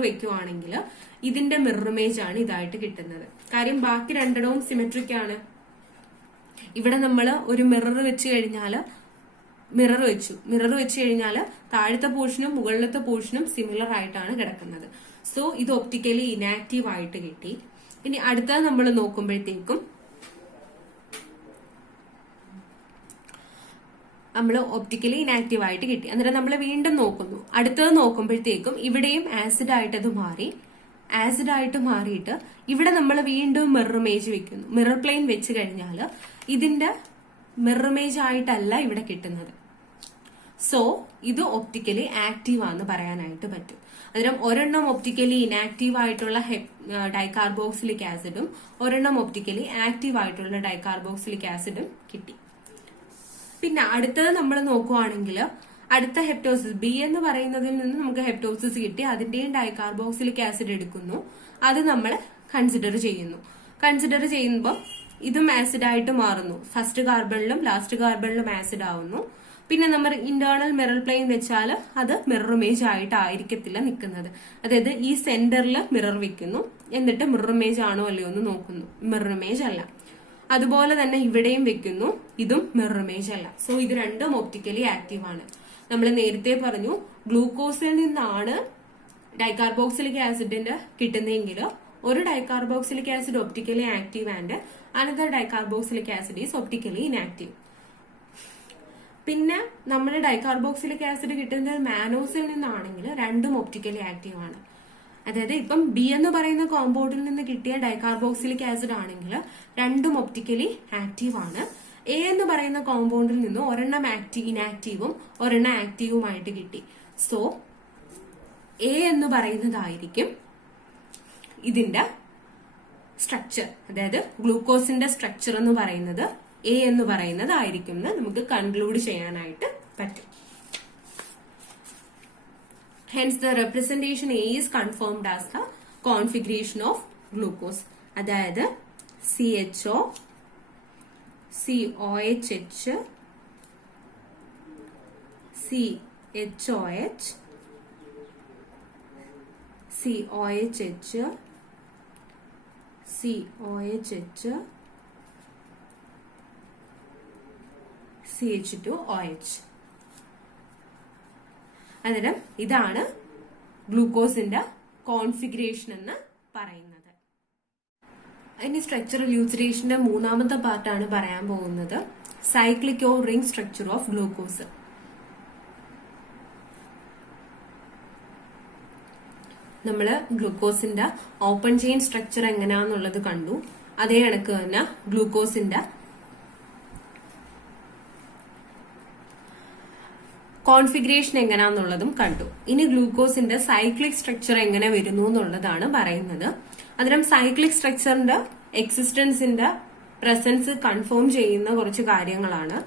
വെക്കുവാണെങ്കിൽ ഇതിന്റെ മിറർ ഇമേജ് ആണ് ഇതായിട്ട് കിട്ടുന്നത്. കാര്യം ബാക്കി 2 സിമെട്രിക് ആണ്. ഇവിടെ നമ്മൾ ഒരു മിറർ വെച്ച് കഴിഞ്ഞാൽ മിറർ വെച്ച് കഴിഞ്ഞാൽ താഴത്തെ പോർഷനും മുകളിലത്തെ പോർഷനും സിമിലർ ആയിട്ടാണ് കിടക്കുന്നത്. സോ ഇത് ഒപ്റ്റിക്കലി ഇനാക്റ്റീവ് ആയിട്ട് കിട്ടി. ഇനി അടുത്തത് നമ്മൾ നോക്കുമ്പോഴത്തേക്കും നമ്മൾ ഒപ്റ്റിക്കലി ഇനാക്റ്റീവ് ആയിട്ട് കിട്ടി. അന്നേരം നമ്മൾ വീണ്ടും നോക്കുന്നു. അടുത്തത് നോക്കുമ്പോഴത്തേക്കും ഇവിടെയും ആസിഡ് ആയിട്ട് അത് മാറി. ആസിഡ് ആയിട്ട് മാറിയിട്ട് ഇവിടെ നമ്മൾ വീണ്ടും മിറർ ഇമേജ് വെക്കുന്നു. മിറർ പ്ലെയിൻ വെച്ച് കഴിഞ്ഞാൽ ഇതിന്റെ മിറർ ഇമേജ് ആയിട്ടല്ല ഇവിടെ കിട്ടുന്നത്. സോ ഇത് ഒപ്റ്റിക്കലി ആക്റ്റീവ് ആണെന്ന് പറയാനായിട്ട് പറ്റും. അന്നേരം ഒരെണ്ണം ഒപ്റ്റിക്കലി ഇനാക്റ്റീവ് ആയിട്ടുള്ള ഡൈകാർബോക്സിലിക് ആസിഡും ഒരെണ്ണം ഒപ്റ്റിക്കലി ആക്റ്റീവ് ആയിട്ടുള്ള ഡൈകാർബോക്സിലിക് ആസിഡും കിട്ടി. പിന്നെ അടുത്തത് നമ്മൾ നോക്കുവാണെങ്കിൽ അടുത്ത ഹെപ്റ്റോസിസ് ബി എന്ന് പറയുന്നതിൽ നിന്ന് നമുക്ക് ഹെപ്റ്റോസിസ് കിട്ടി. അതിന്റെയും ഡൈകാർബോക്സിലിക് ആസിഡ് എടുക്കുന്നു. അത് നമ്മൾ കൺസിഡർ ചെയ്യുമ്പോൾ ഇതും ആസിഡ് ആയിട്ട് മാറുന്നു. ഫസ്റ്റ് കാർബണിലും ലാസ്റ്റ് കാർബണിലും ആസിഡ് ആവുന്നു. പിന്നെ നമ്മൾ ഇന്റേണൽ മിറർ പ്ലെയിൻ വെച്ചാൽ അത് മിറർ ഇമേജ് ആയിട്ടായിരിക്കത്തില്ല നിൽക്കുന്നത്. അതായത് ഈ സെന്ററിൽ മിറർ വെക്കുന്നു, എന്നിട്ട് മിറർ ഇമേജ് ആണോ അല്ലയോ എന്ന് നോക്കുന്നു. മിറർ ഇമേജ് അല്ല. അതുപോലെ തന്നെ ഇവിടെയും വെക്കുന്നു, ഇതും മിറർ ഇമേജ് അല്ല. സോ ഇത് രണ്ടും ഒപ്റ്റിക്കലി ആക്റ്റീവ് ആണ്. നമ്മൾ നേരത്തെ പറഞ്ഞു ഗ്ലൂക്കോസിൽ നിന്നാണ് ഡൈകാർബോക്സിലിക് ആസിഡിന്റെ കിട്ടുന്നതെങ്കിൽ ഒരു dicarboxylic acid optically active and another dicarboxylic acid is optically inactive. പിന്നെ നമ്മൾ ഡൈകാർബോക്സിലിക് ആസിഡ് കിട്ടുന്നത് മാനോസിൽ നിന്നാണെങ്കിൽ രണ്ടും ഒപ്റ്റിക്കലി ആക്റ്റീവ് ആണ്. അതായത് ഇപ്പം ബി എന്ന് പറയുന്ന കോമ്പൗണ്ടിൽ നിന്ന് കിട്ടിയ ഡൈകാർബോക്സിലിക് ആസിഡ് ആണെങ്കിൽ രണ്ടും ഒപ്റ്റിക്കലി ആക്റ്റീവ് ആണ്. എ എന്ന് പറയുന്ന കോമ്പൗണ്ടിൽ നിന്ന് ഒരെണ്ണം ഇനാക്റ്റീവും ഒരെണ്ണം ആക്റ്റീവുമായിട്ട് കിട്ടി. സോ എ എന്ന് പറയുന്നതായിരിക്കും ഇതിന്റെ സ്ട്രക്ചർ. അതായത് ഗ്ലൂക്കോസിന്റെ സ്ട്രക്ചർ എന്ന് പറയുന്നത് എ എന്ന് പറയുന്നതായിരിക്കും എന്ന് നമുക്ക് കൺക്ലൂഡ് ചെയ്യാനായിട്ട് പറ്റും. Hence the representation A is confirmed as the configuration of glucose. അതായത് CHO, COHH, CHOH, COHH CH2OH. അന്നേരം ഇതാണ് ഗ്ലൂക്കോസിന്റെ കോൺഫിഗറേഷൻ എന്ന് പറയുന്നത്. ഇനി സ്ട്രക്ചറൽ യൂസിഡേഷന്റെ മൂന്നാമത്തെ പാർട്ടാണ് പറയാൻ പോകുന്നത്, cyclic or ring structure of glucose. നമ്മള് ഗ്ലൂക്കോസിന്റെ ഓപ്പൺ ചെയിൻ സ്ട്രക്ചർ എങ്ങനെയാന്നുള്ളത് കണ്ടു. അതേ കണക്ക് തന്നെ ഗ്ലൂക്കോസിന്റെ കോൺഫിഗറേഷൻ എങ്ങനെയാന്നുള്ളതും കണ്ടു. ഇനി ഗ്ലൂക്കോസിന്റെ സൈക്ലിക് സ്ട്രക്ചർ എങ്ങനെ വരുന്നു എന്നുള്ളതാണ് പറയുന്നത്. അന്നേരം സൈക്ലിക് സ്ട്രക്ചറിന്റെ എക്സിസ്റ്റൻസിന്റെ പ്രസൻസ് കൺഫേം ചെയ്യുന്ന കുറച്ച് കാര്യങ്ങളാണ്.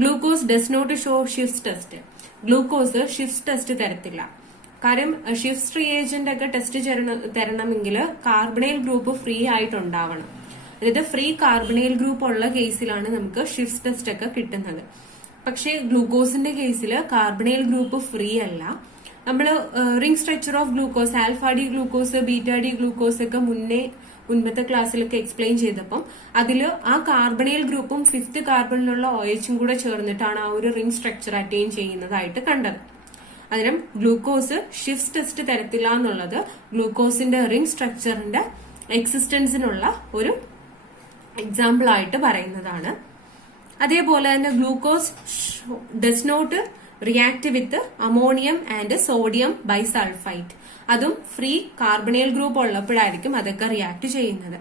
ഗ്ലൂക്കോസ് ഡസ് നോട്ട് ഷോ ഷിഫ്റ്റ് ടെസ്റ്റ്. ഗ്ലൂക്കോസ് ഷിഫ്റ്റ് ടെസ്റ്റ് തരത്തില്ല. കാര്യം ഷിഫ്റ്റ് റിയേജന്റ് ഒക്കെ ടെസ്റ്റ് തരണമെങ്കിൽ കാർബണൈൽ ഗ്രൂപ്പ് ഫ്രീ ആയിട്ടുണ്ടാവണം. അതായത് ഫ്രീ കാർബണൈൽ ഗ്രൂപ്പ് ഉള്ള കേസിലാണ് നമുക്ക് ഷിഫ്റ്റ് ടെസ്റ്റ് ഒക്കെ കിട്ടുന്നത്. പക്ഷേ ഗ്ലൂക്കോസിന്റെ കേസിൽ കാർബണൈൽ ഗ്രൂപ്പ് ഫ്രീ അല്ല. നമ്മൾ ring structure of glucose, alpha D glucose, beta D glucose ഒക്കെ മുൻപത്തെ ക്ലാസ്സിലൊക്കെ എക്സ്പ്ലെയിൻ ചെയ്തപ്പം അതില് ആ കാർബണൈൽ ഗ്രൂപ്പും ഫിഫ്ത് കാർബണിലുള്ള OHും കൂടെ ചേർന്നിട്ടാണ് ആ ഒരു റിംഗ് സ്ട്രക്ചർ അറ്റൈൻ ചെയ്യുന്നതായിട്ട് കണ്ടത്. അതിനും ഗ്ലൂക്കോസ് ഷിഫ്റ്റ് ടെസ്റ്റ് തരത്തില്ല എന്നുള്ളത് ഗ്ലൂക്കോസിന്റെ റിംഗ് സ്ട്രക്ചറിന്റെ എക്സിസ്റ്റൻസിനുള്ള ഒരു എക്സാമ്പിൾ ആയിട്ട് പറയുന്നതാണ്. അതേപോലെ തന്നെ glucose does not react with ammonium and sodium bisulphite. അതും ഫ്രീ കാർബണൈൽ ഗ്രൂപ്പ് ഉള്ളപ്പോഴായിരിക്കും അതൊക്കെ റിയാക്ട് ചെയ്യുന്നത്.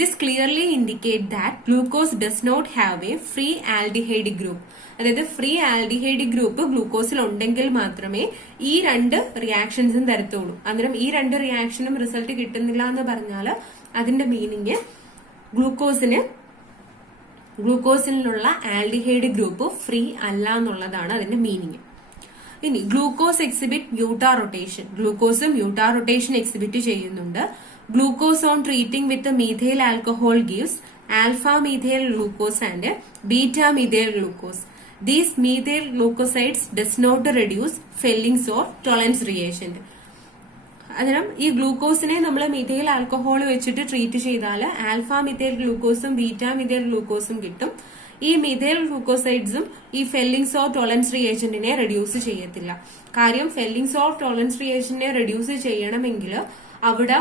This clearly indicate that glucose does not have a free aldehyde group. അതായത് ഫ്രീ ആൽഡിഹൈഡ് ഗ്രൂപ്പ് ഗ്ലൂക്കോസിൽ ഉണ്ടെങ്കിൽ മാത്രമേ ഈ രണ്ട് റിയാക്ഷൻസും തരത്തുള്ളൂ. അന്നേരം ഈ രണ്ട് റിയാക്ഷനും റിസൾട്ട് കിട്ടുന്നില്ല എന്ന് പറഞ്ഞാൽ അതിന്റെ മീനിങ് ഗ്ലൂക്കോസിലുള്ള ആൽഡിഹൈഡ് ഗ്രൂപ്പ് ഫ്രീ അല്ല എന്നുള്ളതാണ് അതിന്റെ മീനിങ്. ഇനി glucose exhibit mutarotation. Glucose mutarotation exhibit ചെയ്യുന്നുണ്ട്. Glucose on treating with methyl alcohol gives alpha methyl glucose and beta methyl glucose. These methyl glucosides does not reduce Fellings or Tollens reagent. അന്നേരം ഈ ഗ്ലൂക്കോസിനെ നമ്മൾ methyl alcohol വെച്ചിട്ട് treat ചെയ്താൽ alpha methyl ഗ്ലൂക്കോസും beta methyl ഗ്ലൂക്കോസും കിട്ടും. ഈ methyl ഗ്ലൂക്കോസൈഡ്സും ഈ Fehling's or ടോളൻസ് റിയേജന്റിനെ reduce ചെയ്യത്തില്ല. കാര്യം ഫെല്ലിങ്സ് ഓർ ടോളൻസ് റിയേജന്റിനെ റെഡ്യൂസ് ചെയ്യണമെങ്കിൽ അവിടെ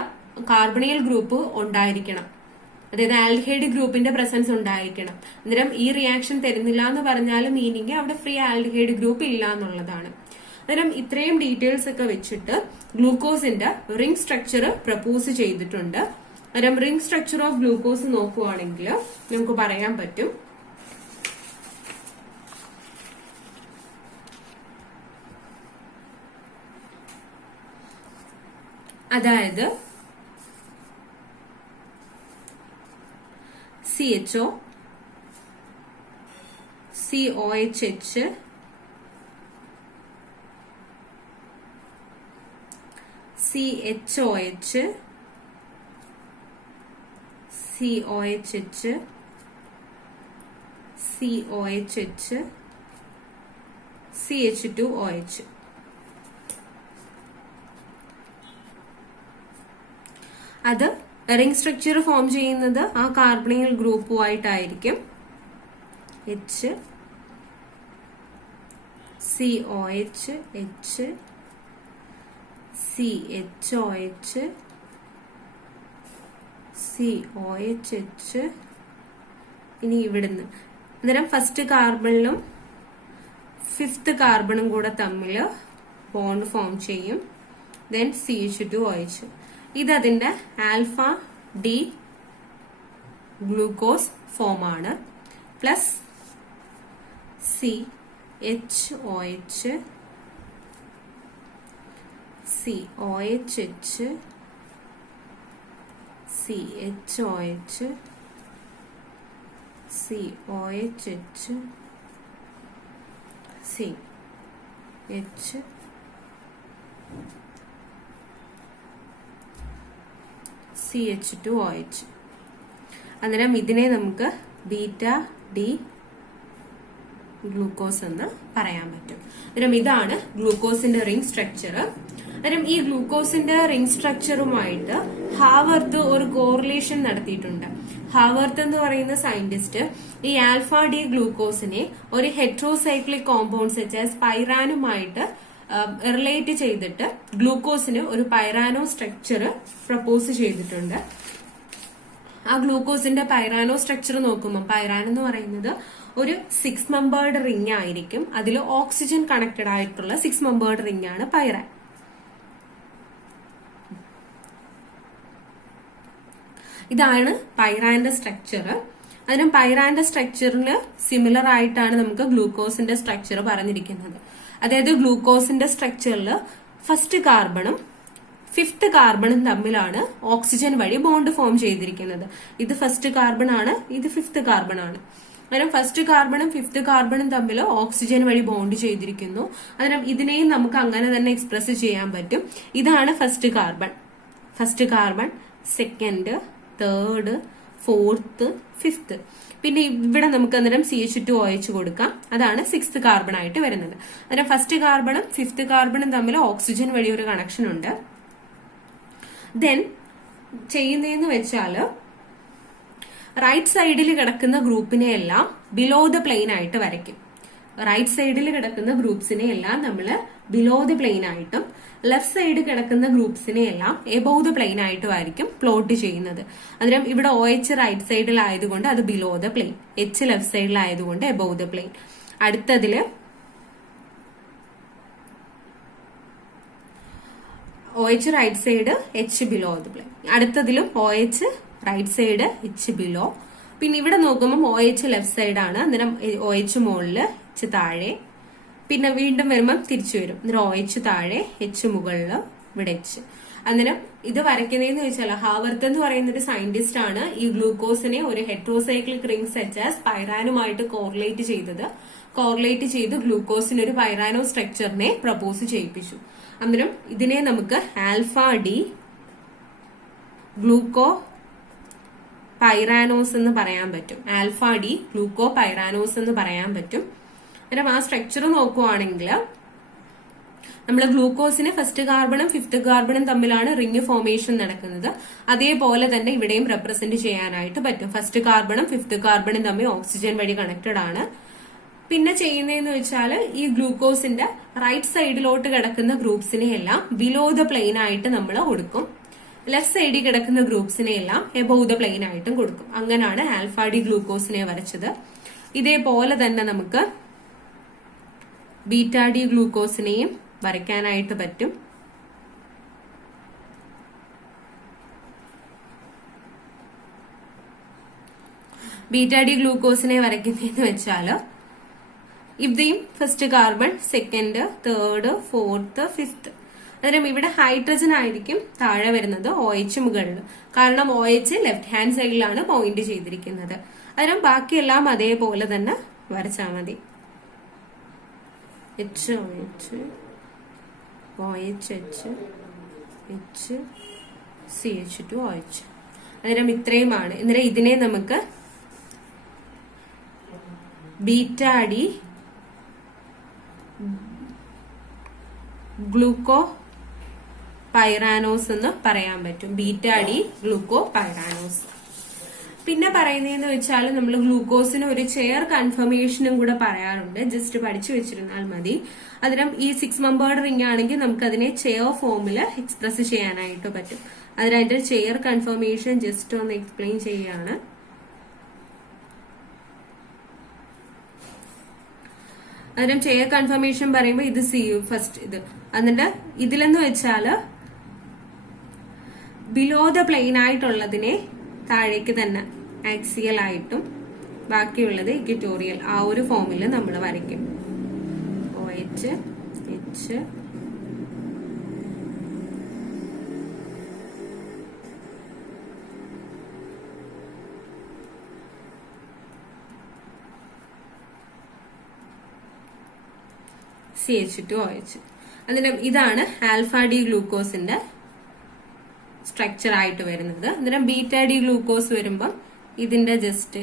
കാർബണൈൽ ഗ്രൂപ്പ് ഉണ്ടായിരിക്കണം. അതായത് ആൽഡിഹൈഡ് ഗ്രൂപ്പിന്റെ പ്രസൻസ് ഉണ്ടായിരിക്കണം. അന്നേരം ഈ റിയാക്ഷൻ തരുന്നില്ല എന്ന് പറഞ്ഞാൽ മീനിങ് അവിടെ ഫ്രീ ആൽഡിഹൈഡ് ഗ്രൂപ്പ് ഇല്ല എന്നുള്ളതാണ്. അന്നേരം ഇത്രയും ഡീറ്റെയിൽസ് ഒക്കെ വെച്ചിട്ട് ഗ്ലൂക്കോസിന്റെ റിംഗ് സ്ട്രക്ചർ പ്രപ്പോസ് ചെയ്തിട്ടുണ്ട്. അന്നേരം റിംഗ് സ്ട്രക്ചർ ഓഫ് ഗ്ലൂക്കോസ് നോക്കുവാണെങ്കിൽ നമുക്ക് പറയാൻ പറ്റും, അതായത് CHO, COHH, CHOH, COHH, COHH, CH2OH. അത് റിംഗ് സ്ട്രക്ചർ ഫോം ചെയ്യുന്നത് ആ carbonyl ഗ്രൂപ്പുമായിട്ടായിരിക്കും. H, COH, H, CHOH, COHH. ഇനി ഇവിടുന്ന് അന്നേരം ഫസ്റ്റ് കാർബണിലും ഫിഫ്ത് കാർബണും കൂടെ തമ്മിൽ ബോണ്ട് ഫോം ചെയ്യും. Then CH2OH. ഇതതിന്റെ ആൽഫ ഡി ഗ്ലൂക്കോസ് ഫോം ആണ്. Plus CHOH, COHH, CHOH, COHH, CH2OH. അന്നേരം ഇതിനെ നമുക്ക് ബീറ്റ ഡി ഗ്ലൂക്കോസ് എന്ന് പറയാൻ പറ്റും. അന്നേരം ഇതാണ് ഗ്ലൂക്കോസിന്റെ റിംഗ് സ്ട്രക്ചർ. അന്നേരം ഈ ഗ്ലൂക്കോസിന്റെ റിംഗ് സ്ട്രക്ചറുമായിട്ട് ഹാവർത്ത് ഒരു കോറിലേഷൻ നടത്തിയിട്ടുണ്ട്. ഹാവർത്ത് എന്ന് പറയുന്ന സയന്റിസ്റ്റ് ഈ ആൽഫ ഡി ഗ്ലൂക്കോസിനെ ഒരു ഹെട്രോസൈക്ലിക് കോമ്പൗണ്ട് സച്ച് ആസ് പൈറാനുമായിട്ട് റിലേറ്റ് ചെയ്തിട്ട് ഗ്ലൂക്കോസിന് ഒരു പൈറാനോ സ്ട്രക്ചർ പ്രപ്പോസ് ചെയ്തിട്ടുണ്ട്. ആ ഗ്ലൂക്കോസിന്റെ പൈറാനോ സ്ട്രക്ചർ നോക്കുമ്പോൾ പൈറാൻ എന്ന് പറയുന്നത് ഒരു 6 മെമ്പേർഡ് റിംഗ് ആയിരിക്കും. അതിൽ ഓക്സിജൻ കണക്റ്റഡ് ആയിട്ടുള്ള 6 മെമ്പേർഡ് റിംഗ് ആണ് പൈറാൻ. ഇതാണ് പൈറാന്റെ സ്ട്രക്ചർ. അതിനും പൈറാന്റെ സ്ട്രക്ചറിന് സിമിലർ ആയിട്ടാണ് നമുക്ക് ഗ്ലൂക്കോസിന്റെ സ്ട്രക്ചർ പറഞ്ഞിരിക്കുന്നത്. അതായത് ഗ്ലൂക്കോസിന്റെ സ്ട്രക്ചറിൽ ഫസ്റ്റ് കാർബണും 5th കാർബണും തമ്മിലാണ് ഓക്സിജൻ വഴി ബോണ്ട് ഫോം ചെയ്തിരിക്കുന്നത്. ഇത് ഫസ്റ്റ് കാർബൺ ആണ്, ഇത് 5th കാർബൺ ആണ്. കാരണം ഫസ്റ്റ് കാർബണും 5th കാർബണും തമ്മിൽ ഓക്സിജൻ വഴി ബോണ്ട് ചെയ്തിരിക്കുന്നു. അതിനാൽ ഇതിനെയും നമുക്ക് അങ്ങനെ തന്നെ എക്സ്പ്രസ് ചെയ്യാൻ പറ്റും. ഇതാണ് first carbon, second, third, 4th, 5th. പിന്നെ ഇവിടെ നമുക്ക് അന്നേരം CH2OH കൊടുക്കാം. അതാണ് 6th കാർബൺ ആയിട്ട് വരുന്നത്. അന്നേരം ഫസ്റ്റ് കാർബണും 5th കാർബണും തമ്മിൽ ഓക്സിജൻ വഴി ഒരു കണക്ഷൻ ഉണ്ട്. ദെൻ ചെയ്യുന്നതെന്ന് വെച്ചാല് റൈറ്റ് സൈഡിൽ കിടക്കുന്ന ഗ്രൂപ്പിനെ എല്ലാം ബിലോ ദ പ്ലെയിൻ ആയിട്ട് വരയ്ക്കും. റൈറ്റ് സൈഡിൽ കിടക്കുന്ന ഗ്രൂപ്പ്സിനെ എല്ലാം നമ്മൾ ബിലോ ദ പ്ലെയിൻ ആയിട്ടും ലെഫ്റ്റ് സൈഡ് കിടക്കുന്ന ഗ്രൂപ്പ്സിനെ എല്ലാം എബോവ് ദ പ്ലെയിൻ ആയിട്ടും ആയിരിക്കും പ്ലോട്ട് ചെയ്യുന്നത്. അന്നേരം ഇവിടെ OH റൈറ്റ് സൈഡിലായതുകൊണ്ട് അത് below the plane, H left സൈഡിലായതുകൊണ്ട് എബോവ് ദ പ്ലെയിൻ. അടുത്തതില് OH right side, H below the plane. അടുത്തതിലും OH right side, H below. പിന്നെ ഇവിടെ നോക്കുമ്പോൾ OH ലെഫ്റ്റ് സൈഡ് ആണ്, അന്നേരം OH മുകളില്, H താഴെ. പിന്നെ വീണ്ടും വരുമ്പം തിരിച്ചു വരും, അന്നേരം OH താഴെ, H മുകളില്, ഇവിടെ H. അന്നേരം ഇത് വരയ്ക്കുന്നതെന്ന് വെച്ചാൽ ഹാവർത്ത് എന്ന് പറയുന്ന ഒരു സയന്റിസ്റ്റ് ആണ് ഈ ഗ്ലൂക്കോസിനെ ഒരു ഹെട്രോസൈക്ലിക് റിംഗ് സച്ച് ആസ് പൈറാനുമായിട്ട് കോറിലേറ്റ് ചെയ്ത് ഗ്ലൂക്കോസിന് ഒരു പൈറാനോ സ്ട്രക്ചറിനെ പ്രപ്പോസ് ചെയ്യിപ്പിച്ചു. അന്നേരം ഇതിനെ നമുക്ക് ആൽഫ ഡി ഗ്ലൂക്കോ പൈറാനോസ് എന്ന് പറയാൻ പറ്റും. ആൽഫ ഡി ഗ്ലൂക്കോ പൈറാനോസ് എന്ന് പറയാൻ പറ്റും. അന്നേരം ആ സ്ട്രക്ചർ നോക്കുവാണെങ്കിൽ നമ്മൾ ഗ്ലൂക്കോസിന് ഫസ്റ്റ് കാർബണും 5th കാർബണും തമ്മിലാണ് റിംഗ് ഫോർമേഷൻ നടക്കുന്നത്. അതേപോലെ തന്നെ ഇവിടെയും റെപ്രസെന്റ് ചെയ്യാനായിട്ട് പറ്റും. ഫസ്റ്റ് കാർബണും 5th കാർബണും തമ്മിൽ ഓക്സിജൻ വഴി കണക്റ്റഡ് ആണ്. പിന്നെ ചെയ്യുന്നതെന്ന് വെച്ചാൽ ഈ ഗ്ലൂക്കോസിന്റെ റൈറ്റ് സൈഡിലോട്ട് കിടക്കുന്ന ഗ്രൂപ്പ്സിനെ എല്ലാം ബിലോ ദ പ്ലെയിൻ ആയിട്ട് നമ്മൾ കൊടുക്കും. ലെഫ്റ്റ് സൈഡിൽ കിടക്കുന്ന ഗ്രൂപ്പ്സിനെ എല്ലാം എബോവ് ദ പ്ലെയിൻ ആയിട്ടും കൊടുക്കും. അങ്ങനെയാണ് ആൽഫ ഡി ഗ്ലൂക്കോസിനെ വരച്ചത്. ഇതേപോലെ തന്നെ നമുക്ക് ബീറ്റ ഡി ഗ്ലൂക്കോസിനെയും വരയ്ക്കാനായിട്ട് പറ്റും. ബീറ്റ ഡി ഗ്ലൂക്കോസിനെ വരയ്ക്കുന്നതെന്ന് വെച്ചാൽ ഇവിടെയും first carbon, second, third, 4th, 5th. അന്നേരം ഇവിടെ ഹൈഡ്രജൻ ആയിരിക്കും താഴെ വരുന്നത്, OH മുകളിൽ. കാരണം OH ലെഫ്റ്റ് ഹാൻഡ് സൈഡിലാണ് പോയിന്റ് ചെയ്തിരിക്കുന്നത്. അന്നേരം ബാക്കിയെല്ലാം അതേപോലെ തന്നെ വരച്ചാൽ മതി. CH2OH. അന്നേരം ഇത്രയുമാണ്. അന്നേരം ഇതിനെ നമുക്ക് ബീറ്റ ഡി ഗ്ലൂക്കോ പൈറാനോസ് എന്ന് പറയാൻ പറ്റും. Beta D glucopyranose. പിന്നെ പറയുന്നതെന്ന് വെച്ചാൽ നമ്മൾ ഗ്ലൂക്കോസിന് ഒരു ചെയർ കൺഫർമേഷനും കൂടെ പറയാറുണ്ട്. ജസ്റ്റ് പഠിച്ചു വെച്ചിരുന്നാൽ മതി. അതിനും ഈ 6 മെമ്പേർഡ് റിംഗ് ആണെങ്കിൽ നമുക്ക് അതിനെ ചെയർ ഫോമിൽ എക്സ്പ്രസ് ചെയ്യാനായിട്ട് പറ്റും. അതിനായിട്ട് ചെയർ കൺഫർമേഷൻ ജസ്റ്റ് ഒന്ന് എക്സ്പ്ലെയിൻ ചെയ്യാണ്. അതിനും ചെയർ കൺഫർമേഷൻ പറയുമ്പോൾ ഇത് ഫസ്റ്റ് ഇത് എന്നിട്ട് ഇതിലെന്ന് വെച്ചാല് ബിലോ ദ പ്ലെയിൻ ആയിട്ടുള്ളതിനെ താഴേക്ക് തന്നെ ആക്സിയൽ ആയിട്ടും ബാക്കിയുള്ളത് ഇക്വറ്റോറിയൽ ആ ഒരു ഫോമിൽ നമ്മൾ വരയ്ക്കും. OH, H, CH2OH. അതിന്റെ ഇതാണ് ആൽഫ ഡി ഗ്ലൂക്കോസിന്റെ സ്ട്രക്ചർ ആയിട്ട് വരുന്നത്. അന്നേരം ബീറ്റ ഡി ഗ്ലൂക്കോസ് വരുമ്പം ഇതിന്റെ ജസ്റ്റ്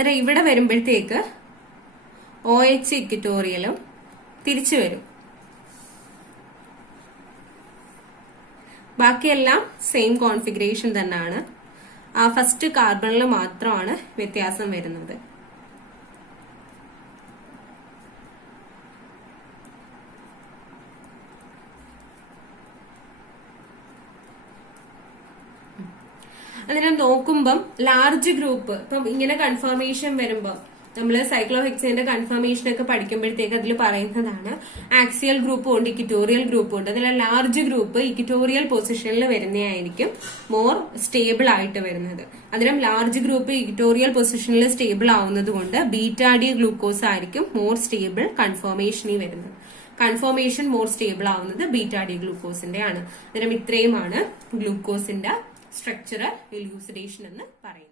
അന്നേരം ഇവിടെ വരുമ്പോഴത്തേക്ക് OH ഇക്വിറ്റോറിയലും തിരിച്ചു വരും. ബാക്കിയെല്ലാം സെയിം കോൺഫിഗറേഷൻ തന്നെയാണ്. ആ ഫസ്റ്റ് കാർബണിൽ മാത്രമാണ് വ്യത്യാസം വരുന്നത്. അതിനെ നോക്കുമ്പം ലാർജ് ഗ്രൂപ്പ് ഇപ്പം ഇങ്ങനെ കൺഫർമേഷൻ വരുമ്പോ നമ്മള് സൈക്ലോഹെക്സേന്റെ കൺഫർമേഷൻ ഒക്കെ പഠിക്കുമ്പോഴത്തേക്ക് അതിൽ പറയുന്നതാണ് ആക്സിയൽ ഗ്രൂപ്പും ഉണ്ട്, ഇക്വിറ്റോറിയൽ ഗ്രൂപ്പും ഉണ്ട്. അതിൽ ലാർജ് ഗ്രൂപ്പ് ഇക്വിറ്റോറിയൽ പൊസിഷനിൽ വരുന്നതായിരിക്കും മോർ സ്റ്റേബിൾ ആയിട്ട് വരുന്നത്. അതിനും ലാർജ് ഗ്രൂപ്പ് ഇക്വിറ്റോറിയൽ പൊസിഷനിൽ സ്റ്റേബിൾ ആവുന്നത് കൊണ്ട് ബീറ്റാ ഡി ഗ്ലൂക്കോസ് ആയിരിക്കും മോർ സ്റ്റേബിൾ കൺഫർമേഷനിൽ വരുന്നത്. കൺഫർമേഷൻ മോർ സ്റ്റേബിൾ ആവുന്നത് ബീറ്റാ ഡി ഗ്ലൂക്കോസിന്റെ ആണ്. അതിനും ഇത്രയുമാണ് ഗ്ലൂക്കോസിന്റെ സ്ട്രക്ചറൽ ഇലൂസിഡേഷൻ എന്ന് പറയുന്നത്.